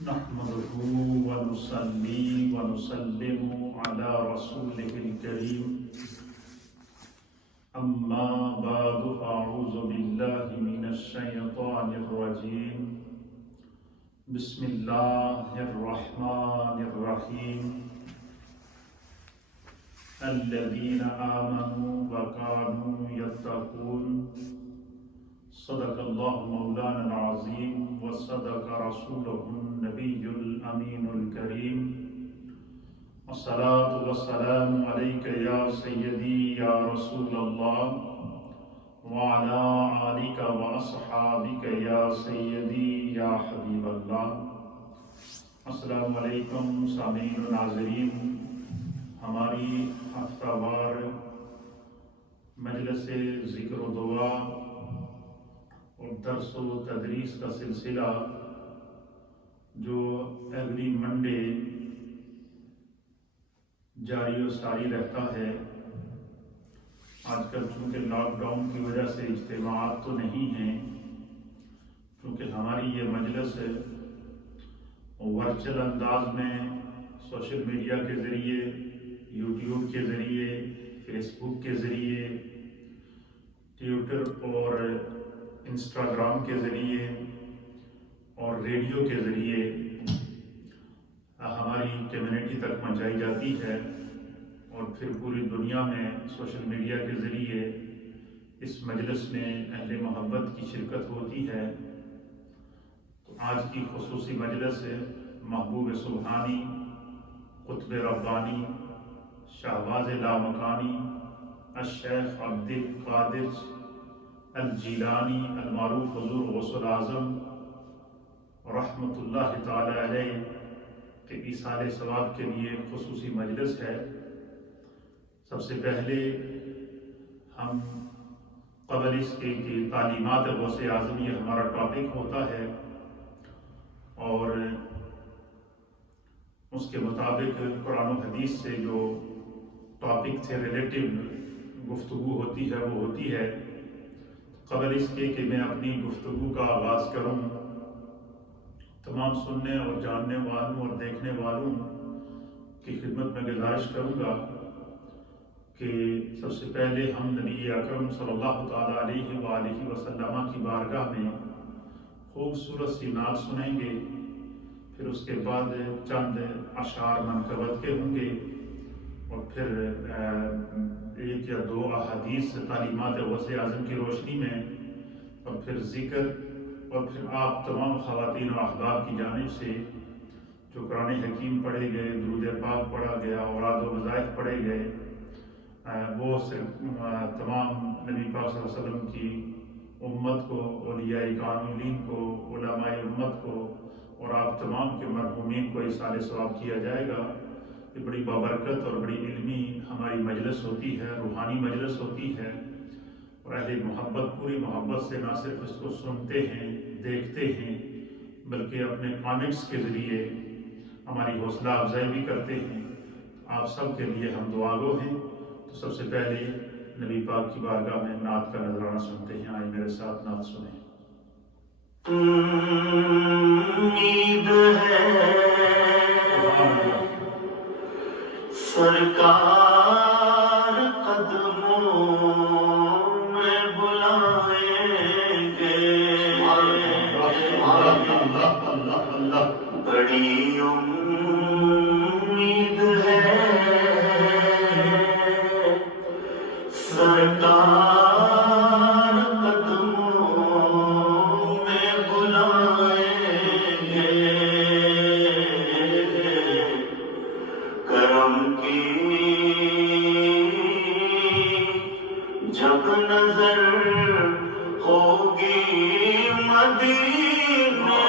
نحمده ونصلي ونسلم على رسوله الكريم أما بعد فأعوذ بالله من الشيطان الرجيم بسم الله الرحمن الرحيم الذين آمنوا وكانوا يتقون صدق الله مولانا العظيم وصدق رسوله النبي الأمين الكريم الصلاة والسلام عليك يا سيدي يا رسول الله وعلى آلك وأصحابك يا سيدي يا حبيب الله۔ السلام علیکم سامعین و ناظرین، ہماری ہفتہ وار مجلس ذکر و دعا اور درس و تدریس کا سلسلہ جو ایوری منڈے جاری و ساری رہتا ہے، آج کل چونکہ لاک ڈاؤن کی وجہ سے اجتماعات تو نہیں ہیں، کیونکہ ہماری یہ مجلس ورچوئل انداز میں سوشل میڈیا کے ذریعے، یوٹیوب کے ذریعے، فیس بک کے ذریعے، ٹویٹر اور انسٹاگرام کے ذریعے اور ریڈیو کے ذریعے ہماری کمیونٹی تک پہنچائی جاتی ہے، اور پھر پوری دنیا میں سوشل میڈیا کے ذریعے اس مجلس میں اہل محبت کی شرکت ہوتی ہے۔ تو آج کی خصوصی مجلس محبوب سبحانی، قطب ربانی، شہباز لامکانی الشیخ عبد القادر الجیلانی المعروف حضور غوث الاعظم رحمۃ اللہ تعالی علیہ کے ایصال ثواب کے لیے خصوصی مجلس ہے۔ سب سے پہلے ہم قبل اس کے کہ تعلیمات غوث اعظم یہ ہمارا ٹاپک ہوتا ہے، اور اس کے مطابق قرآن و حدیث سے جو ٹاپک سے ریلیٹو گفتگو ہوتی ہے وہ ہوتی ہے۔ قبل اس کے کہ میں اپنی گفتگو کا آغاز کروں، تمام سننے اور جاننے والوں اور دیکھنے والوں کی خدمت میں گزارش کروں گا کہ سب سے پہلے ہم نبی اکرم صلی اللہ تعالیٰ علیہ وآلہ وسلم کی بارگاہ میں خوبصورت سی نعت سنیں گے، پھر اس کے بعد چند اشعار منقبت کے ہوں گے، اور پھر ایک یا دو احادیث تعلیمات غوث اعظم کی روشنی میں، اور پھر ذکر، اور پھر آپ تمام خواتین و احباب کی جانب سے جو قرآن حکیم پڑھے گئے، درود پاک پڑھا گیا، اوراد و وظائف پڑھے گئے، وہ صرف تمام نبی پاک صلی اللہ علیہ وسلم کی امت کو، اولیاء کاملین کو، علماء امت کو اور آپ تمام کے مرحومین کو ایصال ثواب کیا جائے گا۔ یہ بڑی بابرکت اور بڑی علمی ہماری مجلس ہوتی ہے، روحانی مجلس ہوتی ہے، اور اہل محبت پوری محبت سے نہ صرف اس کو سنتے ہیں، دیکھتے ہیں، بلکہ اپنے کامنٹس کے ذریعے ہماری حوصلہ افزائی بھی کرتے ہیں۔ آپ سب کے لیے ہم دعا گو ہیں۔ تو سب سے پہلے نبی پاک کی بارگاہ میں نعت کا نذرانہ سنتے ہیں، آئیں میرے ساتھ نعت سنیں۔ امید ہے سرکار قدموں میں بلائیں گے، بڑی امید ہے سرکار قدموں میں بلائیں گے، کرم کی جب نظر ہوگی مدینے،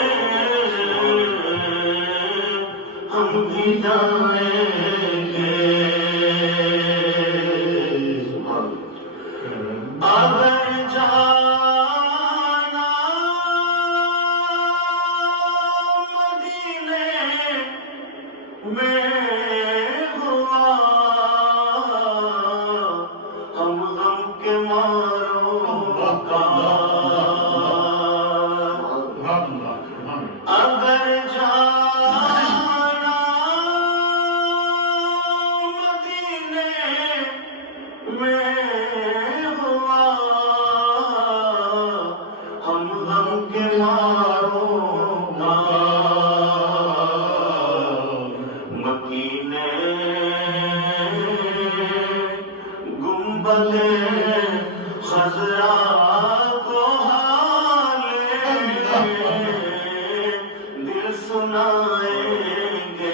ہم بھی جائیں گے۔ اگر جانا مدینے میں ہوا، ہم غم کے ماروں کا اگر جانا سنائیں گے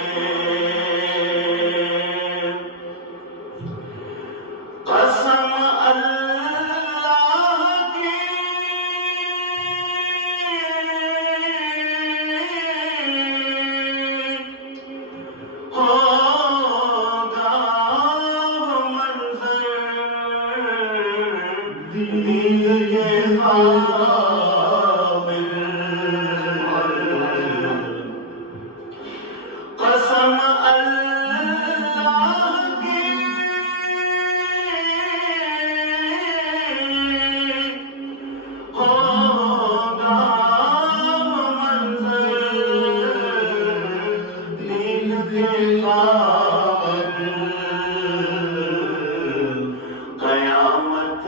قسم اللہ کی ہوگا منظر دید کے قابل قسم اللہ کی ہوگا منظر دید کے قابل قیامت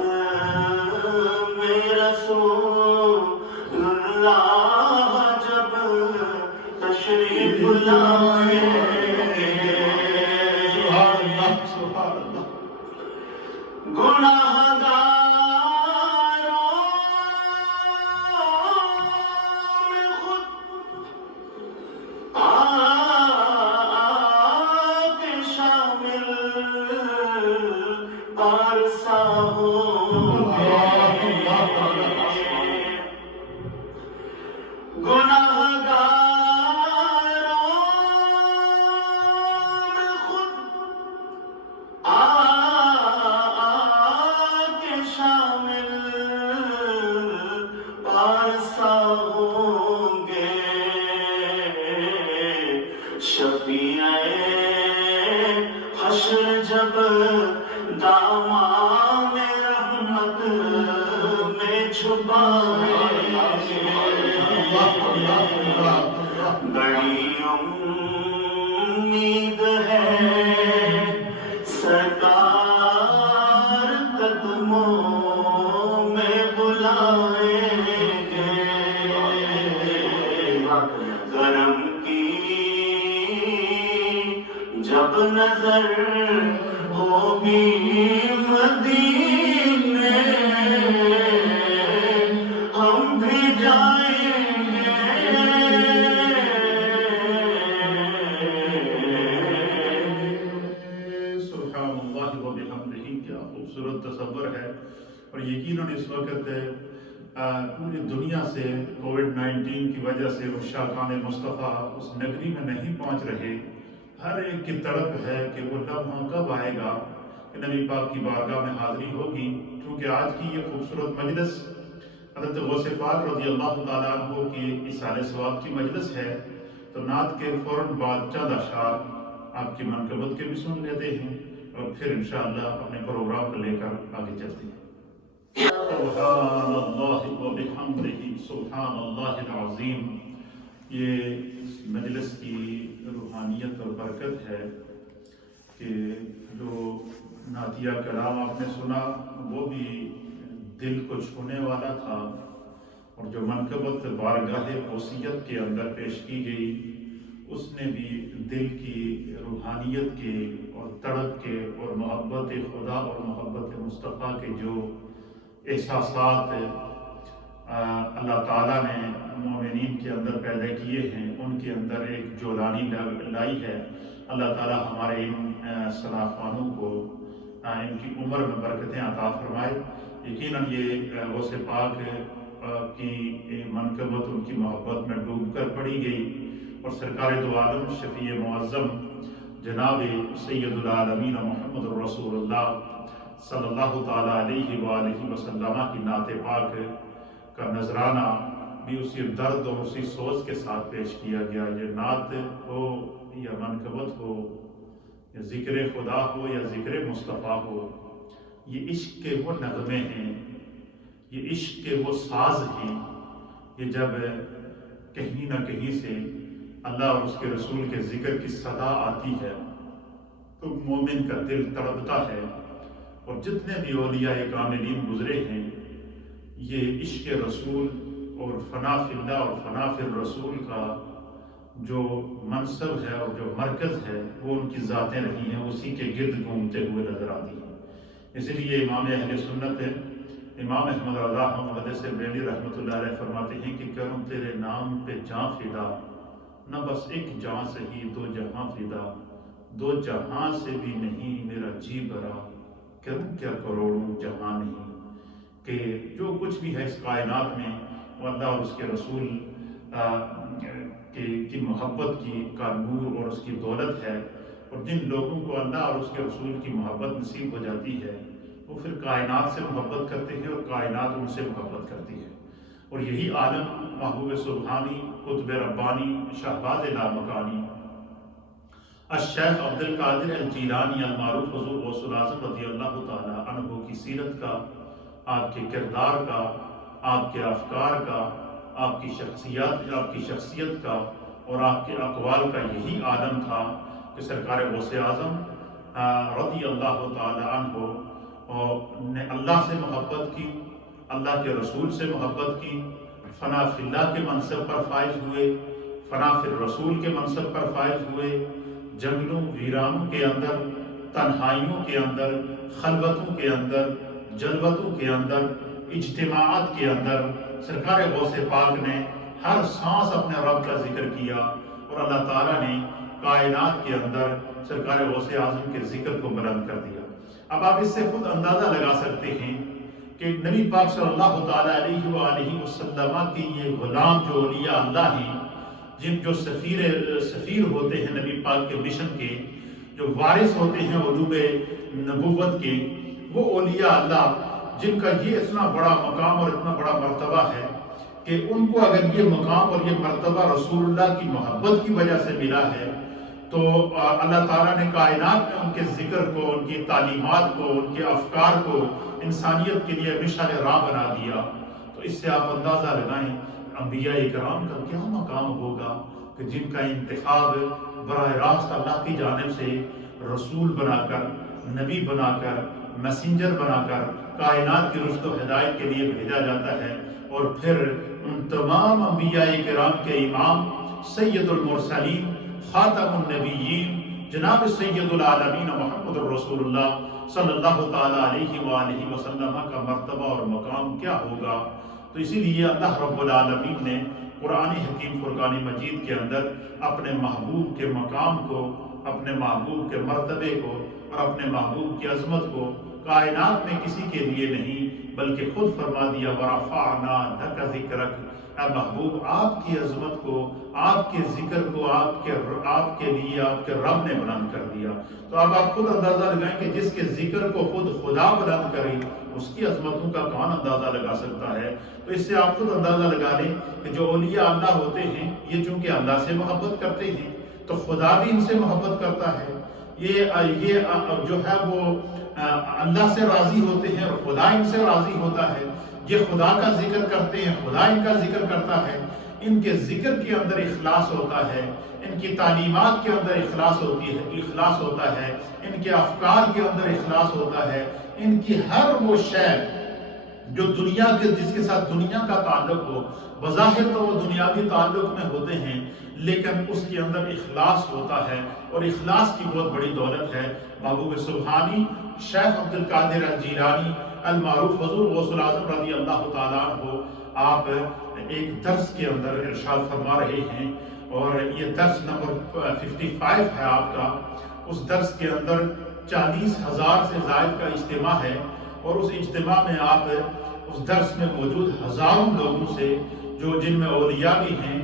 میں رسول اللہ جب تشریف لائیں گے سبحان اللہ گناہگاروں میں خود آ کے شامل پارسا ہوں گے گناہگاروں میں خود آ کے شامل پارسا ہوں گے شفیع حشر جب دامان رحمت میں چھپائیں گے بڑی امید ہے سرکار قدموں میں بلائیں گے کرم کی جب نظر ہوگی مدینے ہم بھی جائیں گے سبحان اللہ و بحمدہ، کیا خوبصورت تصور ہے۔ اور یقیناً اس وقت پوری دنیا سے کووڈ-19 کی وجہ سے وہ شاقان مصطفیٰ اس نگری میں نہیں پہنچ رہے۔ ہر ایک کی تڑپ ہے کہ وہ لمحہ کب آئے گا کہ نبی پاک کی بارگاہ میں حاضری ہوگی، کیونکہ آج کی یہ خوبصورت مجلس حضرت غوث پاک رضی اللہ تعالیٰ عنہ کی اصالِ ثواب کی مجلس ہے۔ تو نعت کے فوراً بعد چند اشعار آپ کی منقبت کے بھی سن لیتے ہیں اور پھر انشاءاللہ اپنے پروگرام کو لے کر آگے چلتے ہیں۔ سبحان اللہ و بحمدہ، سبحان اللہ العظیم۔ یہ اس مجلس کی روحانیت اور برکت ہے کہ جو نعتیہ کلام آپ نے سنا وہ بھی دل کو چھونے والا تھا، اور جو منقبت بارگاہ غوثیت کے اندر پیش کی گئی اس نے بھی دل کی روحانیت کے اور تڑپ کے اور محبت خدا اور محبت مصطفیٰ کے جو احساسات اللہ تعالیٰ نے مومنین کے اندر پیدا کیے ہیں ان کے اندر ایک جولانی لائی ہے۔ اللہ تعالیٰ ہمارے ان صلاح خوانوں کو ان کی عمر میں برکتیں عطا فرمائے۔ یقیناً یہ غوث پاک کی منقبت ان کی محبت میں ڈوب کر پڑی گئی، اور سرکار دو عالم شفیع معظم جناب سید العالمین محمد رسول اللہ صلی اللہ تعالیٰ علیہ وآلہ وسلم کی نعت پاک کا نذرانہ بھی اسی درد اور اسی سوز کے ساتھ پیش کیا گیا۔ یہ نعت ہو یا منقبت ہو یا ذکر خدا ہو یا ذکر مصطفیٰ ہو، یہ عشق کے وہ نغمے ہیں، یہ عشق کے وہ ساز ہیں، یہ جب کہیں نہ کہیں سے اللہ اور اس کے رسول کے ذکر کی صدا آتی ہے تو مومن کا دل تڑپتا ہے۔ اور جتنے بھی اولیاء کاملین گزرے ہیں، یہ عشق رسول اور فنا فی اللہ اور فنا فی الرسول کا جو منصب ہے اور جو مرکز ہے وہ ان کی ذاتیں رہی ہیں، اسی کے گرد گھومتے ہوئے نظر آتی ہیں۔ اس لیے امام اہل سنت ہے امام احمد رضا محمد سے بریلی رحمۃ اللہ علیہ فرماتے ہیں کہ کروں تیرے نام پہ جاں فدا، نہ بس ایک جہاں سے ہی دو جہاں فدا، دو جہاں سے بھی نہیں میرا جی بھرا، کروں کیا کروڑوں جہاں نہیں۔ کہ جو کچھ بھی ہے اس کائنات میں وہ اللہ اور اس کے رسول کی محبت کا نور اور اس کی دولت ہے، اور جن لوگوں کو اللہ اور اس کے رسول کی محبت نصیب ہو جاتی ہے وہ پھر کائنات سے محبت کرتے ہیں اور کائنات ان سے محبت کرتی ہے۔ اور یہی عالم محبوب سبحانی، قطب ربانی، شہباز لامکانی الشیخ عبد القادر الجیلانی المعروف حضور غوث الاعظم رضی اللہ تعالی عنہ کی سیرت کا، آپ کے کردار کا، آپ کے افکار کا، آپ کی شخصیت کا اور آپ کے اقوال کا یہی عالم تھا کہ سرکار غوث اعظم رضی اللہ تعالی عنہ نے اللہ سے محبت کی، اللہ کے رسول سے محبت کی، فنا فی اللہ کے منصب پر فائز ہوئے، فنا فی الرسول کے منصب پر فائز ہوئے، جنگلوں ویرانوں کے اندر، تنہائیوں کے اندر، خلوتوں کے اندر، جلوتوں کے اندر، اجتماعات کے اندر سرکار غوث پاک نے ہر سانس اپنے رب کا ذکر کیا، اور اللہ تعالیٰ نے کائنات کے اندر سرکار غوث اعظم کے ذکر کو بلند کر دیا۔ اب آپ اس سے خود اندازہ لگا سکتے ہیں کہ نبی پاک صلی اللہ تعالیٰ علیہ وآلہ وسلم کے یہ غلام جو اولیاء اللہ ہیں، جو سفیر ہوتے ہیں نبی پاک کے مشن کے، جو وارث ہوتے ہیں علوم نبوت کے، وہ اولیاء اللہ جن کا یہ اتنا بڑا مقام اور اتنا بڑا مرتبہ ہے کہ ان کو اگر یہ مقام اور یہ مرتبہ رسول اللہ کی محبت کی وجہ سے ملا ہے، تو اللہ تعالیٰ نے کائنات میں ان کے ذکر کو، ان کی تعلیمات کو، ان کے افکار کو انسانیت کے لیے مشعل راہ بنا دیا۔ تو اس سے آپ اندازہ لگائیں انبیاء کرام کا کیا مقام ہوگا کہ جن کا انتخاب براہ راست اللہ کی جانب سے رسول بنا کر، نبی بنا کر، میسنجر بنا کر کائنات کی رشد و ہدایت کے لیے بھیجا جاتا ہے، اور پھر ان تمام انبیاء کرام کے امام سید المرسلین، خاتم النبیین، جناب سید العالمین محمد الرسول اللہ صلی اللہ تعالیٰ علیہ وآلہ وسلم کا مرتبہ اور مقام کیا ہوگا۔ تو اسی لیے اللہ رب العالمین نے قرآن حکیم فرقان مجید کے اندر اپنے محبوب کے مقام کو، اپنے محبوب کے مرتبے کو اور اپنے محبوب کی عظمت کو کائنات میں کسی کے لیے نہیں بلکہ خود فرما دیا، وَرَفَعْنَا لَكَ ذِكْرَكَ، اے محبوب آپ کی عظمت کو، آپ کے ذکر کو آپ کے لیے آپ کے رب نے بلند کر دیا۔ تو اب آپ خود اندازہ لگائیں کہ جس کے ذکر کو خود خدا بلند کرے اس کی عظمتوں کا کون اندازہ لگا سکتا ہے۔ تو اس سے آپ خود اندازہ لگا لیں کہ جو اولیاء اللہ ہوتے ہیں یہ چونکہ اللہ سے محبت کرتے ہیں تو خدا بھی ان سے محبت کرتا ہے، یہ جو ہے وہ اللہ سے راضی ہوتے ہیں اور خدا ان سے راضی ہوتا ہے، یہ خدا کا ذکر کرتے ہیں، خدا ان کا ذکر کرتا ہے، ان کے ذکر کے اندر اخلاص ہوتا ہے، ان کی تعلیمات کے اندر اخلاص ہوتا ہے، ان کے افکار کے اندر اخلاص ہوتا ہے، ان کی ہر وہ شے جو جس کے ساتھ دنیا کا تعلق ہو، بظاہر تو وہ دنیاوی تعلق میں ہوتے ہیں لیکن اس کے اندر اخلاص ہوتا ہے، اور اخلاص کی بہت بڑی دولت ہے۔ محبوب سبحانی شیخ عبد القادر الجیلانی المعروف حضور غوث الاعظم رضی اللہ تعالیٰ عنہ آپ ایک درس کے اندر ارشاد فرما رہے ہیں، اور یہ درس نمبر 55 ہے آپ کا۔ اس درس کے اندر 40,000 سے زائد کا اجتماع ہے، اور اس اجتماع میں آپ اس درس میں موجود ہزاروں لوگوں سے، جن میں اولیاء بھی ہیں،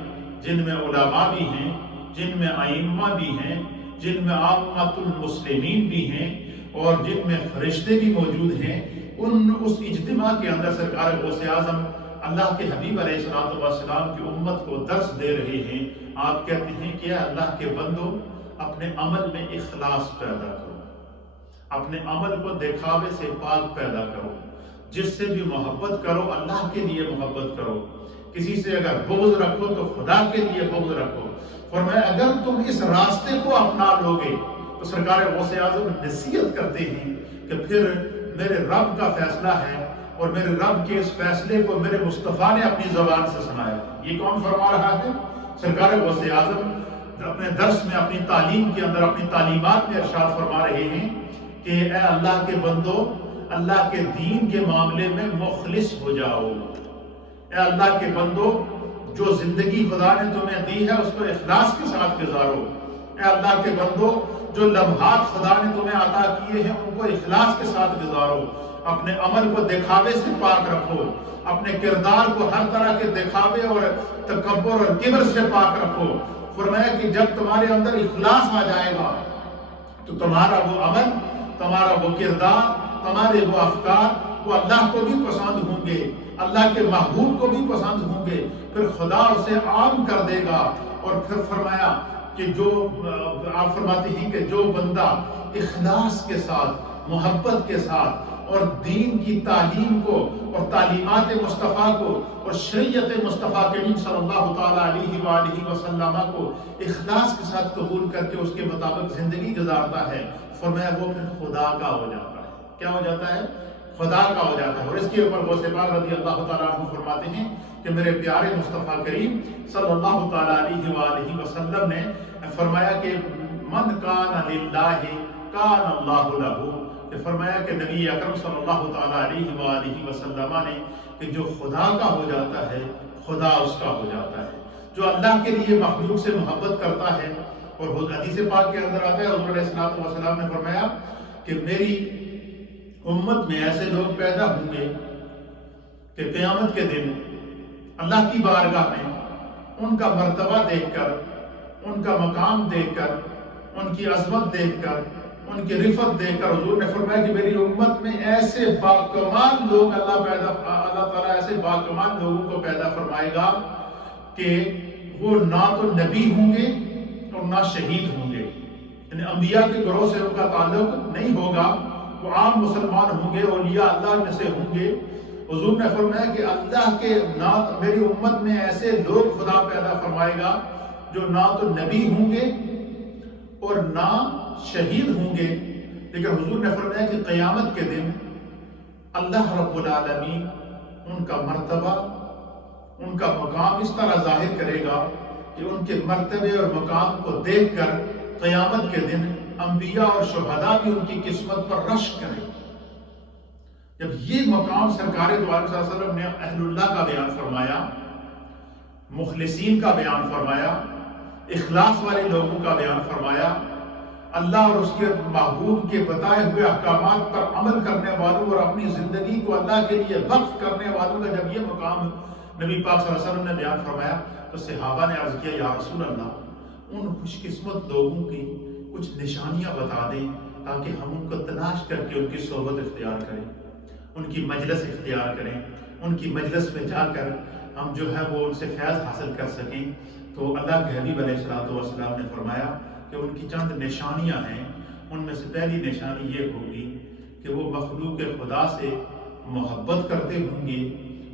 جن میں علماء بھی ہیں، جن میں ائمہ بھی ہیں، جن میں عامۃ المسلمین بھی ہیں، اور جن میں فرشتے بھی موجود ہیں، اس اجتماع کے اندر سرکار غوث اعظم اللہ کے حبیب علیہ السلام کی امت کو درس دے رہے ہیں۔ آپ کہتے ہیں کہ اللہ کے بندو اپنے عمل میں اخلاص پیدا کرو، اپنے عمل کو دکھاوے سے پاک پیدا کرو، جس سے بھی محبت کرو اللہ کے لیے محبت کرو، کسی سے اگر بغض رکھو تو خدا کے لیے بغض رکھو۔ فرمایا اگر تم اس راستے کو اپنا لوگے تو سرکار غوث اعظم نصیحت کرتے ہیں کہ پھر میرے رب کا فیصلہ ہے، اور میرے رب کے اس فیصلے کو میرے مصطفیٰ نے اپنی زبان سے سنایا۔ یہ کون فرما رہا ہے؟ سرکار غوث اعظم اپنے درس میں، اپنی تعلیم کے اندر، اپنی تعلیمات میں ارشاد فرما رہے ہیں کہ اے اللہ کے بندو، اللہ کے دین کے معاملے میں مخلص ہو جاؤ۔ اے اللہ کے بندو، جو زندگی خدا نے تمہیں دی ہے اس کو اخلاص کے ساتھ گزارو۔ اے اللہ کے بندو، جو لمحات خدا نے تمہیں عطا کیے ہیں ان کو اخلاص کے ساتھ گزارو۔ اپنے عمل کو دکھاوے سے پاک رکھو، اپنے کردار کو ہر طرح کے دکھاوے اور تکبر اور کبر سے پاک رکھو۔ فرمایا کہ جب تمہارے اندر اخلاص آ جائے گا تو تمہارا وہ عمل، تمہارا وہ کردار، تمہارے وہ افکار وہ اللہ کو بھی پسند ہوں گے، اللہ کے محبوب کو بھی پسند ہوں گے، پھر خدا اسے عام کر دے گا۔ اور پھر فرمایا کہ جو آپ فرماتے ہیں کہ جو بندہ اخلاص کے ساتھ، محبت کے ساتھ اور دین کی تعلیم کو اور تعلیمات مصطفیٰ کو اور شریعت مصطفیٰ کریم صلی اللہ تعالیٰ علیہ وآلہ وسلم کو اخلاص کے ساتھ قبول کر کے اس کے مطابق زندگی گزارتا ہے، فرمایا وہ پھر خدا کا ہو جاتا ہے۔ کیا ہو جاتا ہے؟ خدا کا ہو جاتا ہے۔ اور اس کے اوپر غوث پاک رضی اللہ تعالیٰ عنہ فرماتے ہیں کہ میرے پیارے مصطفیٰ کریم صلی اللہ تعالیٰ علیہ وآلہ وسلم نے فرمایا کہ من کان للہ کان اللہ لہ، کہ فرمایا کہ نبی اکرم صلی اللہ تعالیٰ علیہ وآلہ وسلم نے کہ جو خدا کا ہو جاتا ہے خدا اس کا ہو جاتا ہے۔ جو اللہ کے لیے مخلوق سے محبت کرتا ہے، اور حدیث پاک کے اندر آتا ہے حضور علیہ الصلوۃ والسلام نے فرمایا کہ میری امت میں ایسے لوگ پیدا ہوں گے کہ قیامت کے دن اللہ کی بارگاہ میں ان کا مرتبہ دیکھ کر، ان کا مقام دیکھ کر، ان کی عظمت دیکھ کر، ان کی رفت دیکھ کر حضور نے فرمایا کہ میری امت میں ایسے باکمال لوگ اللہ تعالیٰ ایسے باکمال لوگوں کو پیدا فرمائے گا کہ وہ نہ تو نبی ہوں گے اور نہ شہید ہوں گے، یعنی انبیاء کے گروہ سے ان کا تعلق نہیں ہوگا، وہ عام مسلمان ہوں گے، اولیاء اللہ میں سے ہوں گے۔ حضور نے فرمایا کہ اللہ کے میری امت میں ایسے لوگ خدا پیدا فرمائے گا جو نہ تو نبی ہوں گے اور نہ شہید ہوں گے، لیکن حضور نے فرمایا کہ قیامت کے دن اللہ رب العالمین ان کا مرتبہ، ان کا مقام اس طرح ظاہر کرے گا کہ ان کے مرتبے اور مقام کو دیکھ کر قیامت کے دن انبیاء اور شہداء بھی ان کی قسمت پر رشک کریں۔ جب یہ مقام سرکار دو عالم صلی اللہ علیہ وسلم نے اہل اللہ کا بیان فرمایا، مخلصین کا بیان فرمایا، اخلاص والے لوگوں کا بیان فرمایا، اللہ اور اس کے محبوب کے بتائے ہوئے احکامات پر عمل کرنے والوں اور اپنی زندگی کو اللہ کے لیے وقف کرنے والوں کا جب یہ مقام نبی پاک صلی اللہ علیہ وسلم نے بیان فرمایا تو صحابہ نے عرض کیا یا رسول اللہ، ان خوش قسمت لوگوں کی کچھ نشانیاں بتا دیں تاکہ ہم ان کو تلاش کر کے ان کی صحبت اختیار کریں، ان کی مجلس اختیار کریں، ان کی مجلس میں جا کر ہم جو ہے وہ ان سے فیض حاصل کر سکیں۔ تو اللہ کے حبیب علیہ الصلوۃ والسلام نے فرمایا کہ ان کی چند نشانیاں ہیں، ان میں سے پہلی نشانی یہ ہوگی کہ وہ مخلوق خدا سے محبت کرتے ہوں گے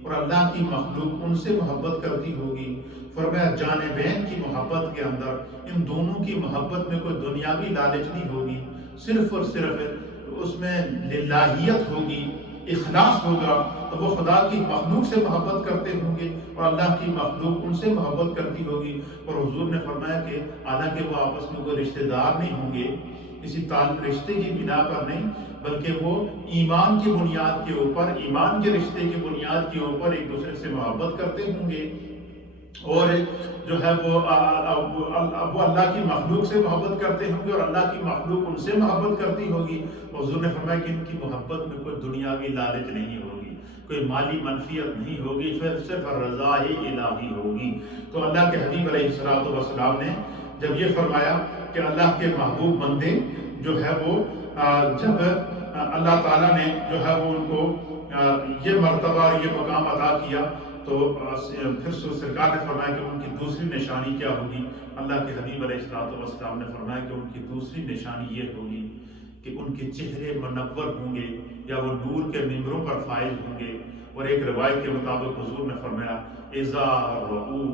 اور اللہ کی مخلوق ان سے محبت کرتی ہوگی۔ فرمایا جانبین کی محبت کے اندر ان دونوں کی محبت میں کوئی دنیاوی لالچ نہیں ہوگی، صرف اور صرف اس میں للہیت ہوگی، اخلاص ہوگا، تو وہ خدا کی مخلوق سے محبت کرتے ہوں گے اور اللہ کی مخلوق ان سے محبت کرتی ہوگی۔ اور حضور نے فرمایا کہ حالانکہ وہ آپس میں کوئی رشتہ دار نہیں ہوں گے، کسی تعلق رشتے کی بنا پر نہیں، بلکہ وہ ایمان کی بنیاد کے اوپر، ایمان کے رشتے کی بنیاد کے اوپر ایک دوسرے سے محبت کرتے ہوں گے، اور جو ہے وہ اللہ کی مخلوق سے محبت کرتے ہوں گے اور اللہ کی مخلوق ان سے محبت کرتی ہوگی۔ حضور نے فرمایا کہ ان کی محبت میں کوئی دنیاوی لالچ نہیں ہوگی، کوئی مالی منفیت نہیں ہوگی، پھر صرف رضا الہی ہوگی۔ تو اللہ کے حبیب علیہ الصلوۃ والسلام نے جب یہ فرمایا کہ اللہ کے محبوب بندے جو ہے وہ جب اللہ تعالیٰ نے جو ہے وہ ان کو یہ مرتبہ اور یہ مقام عطا کیا تو پھر سرکار نے فرمایا کہ ان کی دوسری نشانی کیا ہوگی۔ اللہ کے حبیب علیہ الصلوۃ والسلام نے فرمایا کہ ان کی دوسری نشانی یہ ہوگی کہ ان کے چہرے منور ہوں گے یا وہ نور کے ممبروں پر فائز ہوں گے۔ اور ایک روایت کے مطابق حضور نے فرمایا اذا رؤوا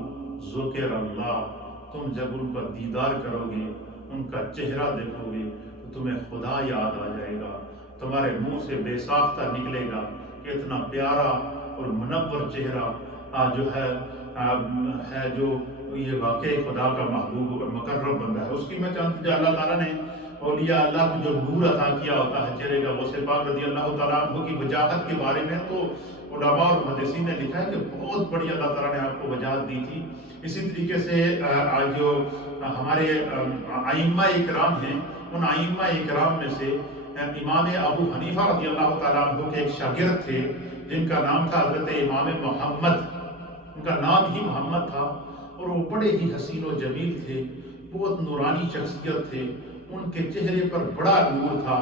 ذکر اللہ، تم جب ان کا دیدار کرو گے، ان کا چہرہ دیکھو گے تو تمہیں خدا یاد آ جائے گا، تمہارے منہ سے بے ساختہ نکلے گا کہ اتنا پیارا اور منور چہرہ جو ہے جو یہ واقعی خدا کا محبوب اور مقرب بندہ ہے۔ اس کی میں چاہتا جو اللہ تعالیٰ نے اولیاء اللہ کو جو نور عطا کیا ہوتا ہے چہرے کا، غوث پاک رضی اللہ تعالیٰ عنہ کی وجاہت کے بارے میں تو علماء اور محدثین نے لکھا ہے کہ بہت بڑی اللہ تعالیٰ نے آپ کو وجاہت دی تھی۔ اسی طریقے سے جو ہمارے ائمہ اکرام ہیں، ان ائمہ اکرام میں سے امام ابو حنیفہ رضی اللہ تعالیٰ عنہ کے ایک شاگرد تھے جن کا نام تھا حضرت امام محمد، ان کا نام ہی محمد تھا، اور وہ بڑے ہی حسین و جمیل تھے، بہت نورانی شخصیت تھے، ان کے چہرے پر بڑا نور تھا،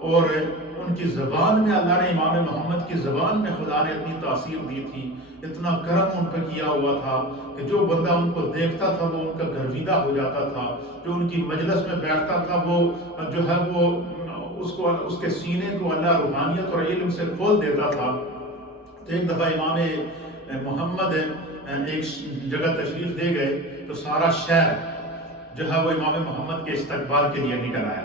اور ان کی زبان میں اللہ نے امام محمد کی زبان میں خدا نے اتنی تاثیر دی تھی، اتنا کرم ان پہ کیا ہوا تھا کہ جو بندہ ان کو دیکھتا تھا وہ ان کا گرویدہ ہو جاتا تھا، جو ان کی مجلس میں بیٹھتا تھا وہ جو ہے وہ اس کے سینے کو اللہ روحانیت اور علم سے کھول دیتا تھا۔ تو ایک دفعہ امام محمد ایک جگہ تشریف لے گئے تو سارا شہر جو ہے وہ امام محمد کے استقبال کے لیے نکل آیا۔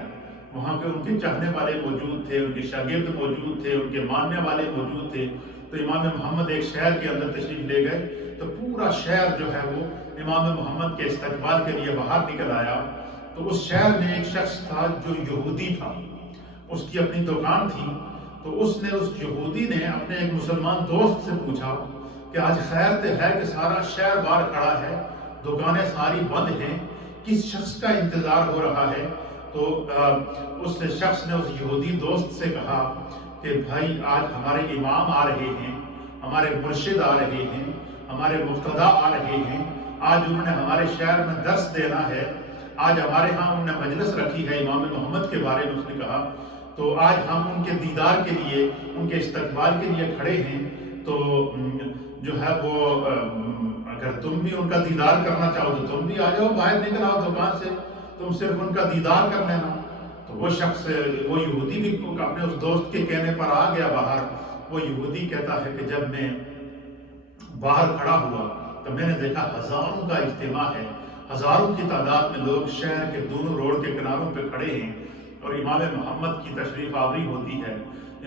وہاں پہ ان کے چاہنے والے موجود تھے، ان کے شاگرد موجود تھے، ان کے ماننے والے موجود تھے۔ تو امام محمد ایک شہر کے اندر تشریف لے گئے تو پورا شہر جو ہے وہ امام محمد کے استقبال کے لیے باہر نکل آیا۔ تو اس شہر میں ایک شخص تھا جو یہودی تھا، اس کی اپنی دکان تھی، تو اس یہودی نے اپنے ایک مسلمان دوست سے پوچھا کہ آج خیر تو ہے کہ سارا شہر باہر کھڑا ہے، دکانیں ساری بند ہیں، کس شخص کا انتظار ہو رہا ہے؟ تو اس شخص نے اس یہودی دوست سے کہا کہ بھائی آج ہمارے امام آ رہے ہیں، ہمارے مرشد آ رہے ہیں، ہمارے مقتدا آ رہے ہیں، آج انہوں نے ہمارے شہر میں درس دینا ہے، آج ہمارے ہاں انہوں نے مجلس رکھی ہے امام محمد کے بارے میں۔ اس نے کہا تو آج ہم ان کے دیدار کے لیے، ان کے استقبال کے لیے کھڑے ہیں، تو جو ہے وہ اگر تم بھی ان کا دیدار کرنا چاہو تو تم بھی آ جاؤ، باہر نکل آؤ دکان سے، تم صرف ان کا دیدار کر لینا۔ تو وہ شخص، وہ یہودی بھی اپنے اس دوست کے کہنے پر آ گیا باہر۔ وہ یہودی کہتا ہے کہ جب میں باہر کھڑا ہوا تو میں نے دیکھا ہزاروں کا اجتماع ہے، ہزاروں کی تعداد میں لوگ شہر کے دونوں روڈ کے کناروں پہ کھڑے ہیں، اور امام محمد کی تشریف آوری ہوتی ہے۔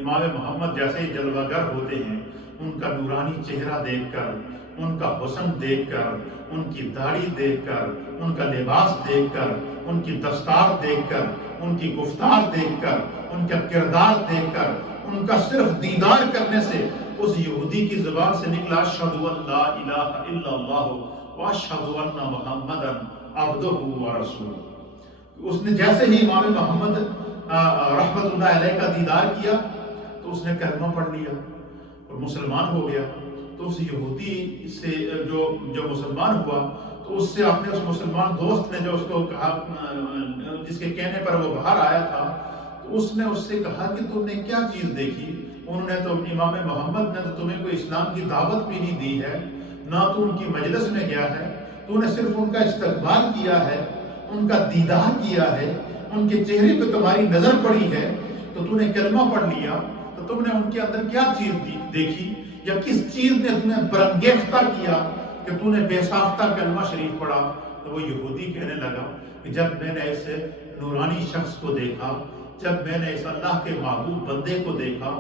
امام محمد جیسے ہی جلوہ گر ہوتے ہیں، ان کا نورانی چہرہ دیکھ کر، ان کا حسن دیکھ کر، ان کی داڑھی دیکھ کر، ان کا لباس دیکھ کر، ان کی دستار دیکھ کر، ان کی گفتار دیکھ کر، ان کا کردار دیکھ کر، ان کا صرف دیدار کرنے سے اس یہودی کی زبان سے نکلا اشہد ان لا الہ الا اللہ واشہد ان محمدا عبدہ ورسولہ۔ اس نے جیسے ہی امام محمد رحمت اللہ علیہ کا دیدار کیا تو اس نے کلمہ پڑھ لیا اور مسلمان ہو گیا۔ تو اس یہودی سے جو مسلمان ہوا تو اس سے اپنے اس مسلمان دوست نے جو اس کو کہا، جس کے کہنے پر وہ باہر آیا تھا، تو اس نے اس سے کہا کہ تم نے کیا چیز دیکھی؟ انہوں نے تو امام محمد نے تو تمہیں کوئی اسلام کی دعوت بھی نہیں دی ہے، نہ تو ان کی مجلس میں گیا ہے، تو نے صرف ان کا استقبال کیا ہے، ان کا دیدار کیا ہے، ان کے چہرے پہ تمہاری نظر پڑی ہے، تو تو نے کلمہ پڑھ لیا، تو تم نے ان کے اندر کیا چیز دیکھی یا کس چیز نے تمہیں برانگیختہ کیا کہ تو نے بے ساختہ کلمہ شریف پڑھا؟ تو وہ یہودی کہنے لگا کہ جب میں نے اس نورانی شخص کو دیکھا، جب میں نے اس اللہ کے محبوب بندے کو دیکھا،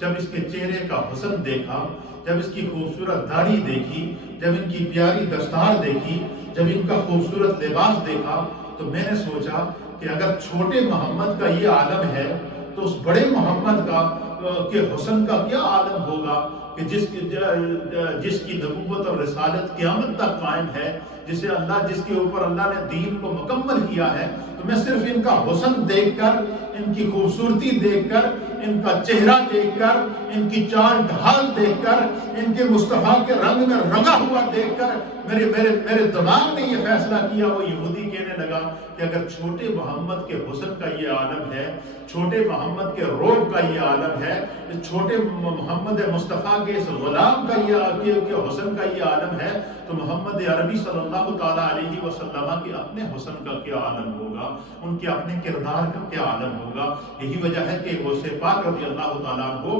جب اس کے چہرے کا حسن دیکھا، جب اس کی خوبصورت داڑھی دیکھی، جب ان کی پیاری دستار دیکھی، جب ان کا خوبصورت لباس دیکھا، تو میں نے سوچا کہ اگر چھوٹے محمد کا یہ عالم ہے تو اس بڑے محمد کے حسن کا کیا عالم ہوگا کہ جس کی نبوت اور رسالت قیامت تک قائم ہے، جس کے اوپر اللہ نے دین کو مکمل کیا ہے۔ تو میں صرف ان کا حسن دیکھ کر، ان کی خوبصورتی دیکھ کر، ان کا چہرہ دیکھ کر، ان کی چال ڈھال دیکھ کر، ان کے مصطفیٰ کے رنگ میں رنگا ہوا دیکھ کر میرے دماغ نے یہ فیصلہ کیا۔ وہ یہودی کہنے لگا کہ اگر چھوٹے محمد کے حسن کا یہ عالم ہے، چھوٹے محمد کے روب کا یہ عالم ہے، چھوٹے محمد مصطفیٰ کے اس غلام کا یہ حسن کا یہ عالم ہے، تو محمد عربی صلی اللہ تعالیٰ علیہ وسلم کے اپنے حسن کا کیا عالم ہوگا، ان کے اپنے کردار کا کیا عالم ہوگا۔ یہی وجہ ہے کہ غوث پاک رضی اللہ تعالیٰ عنہ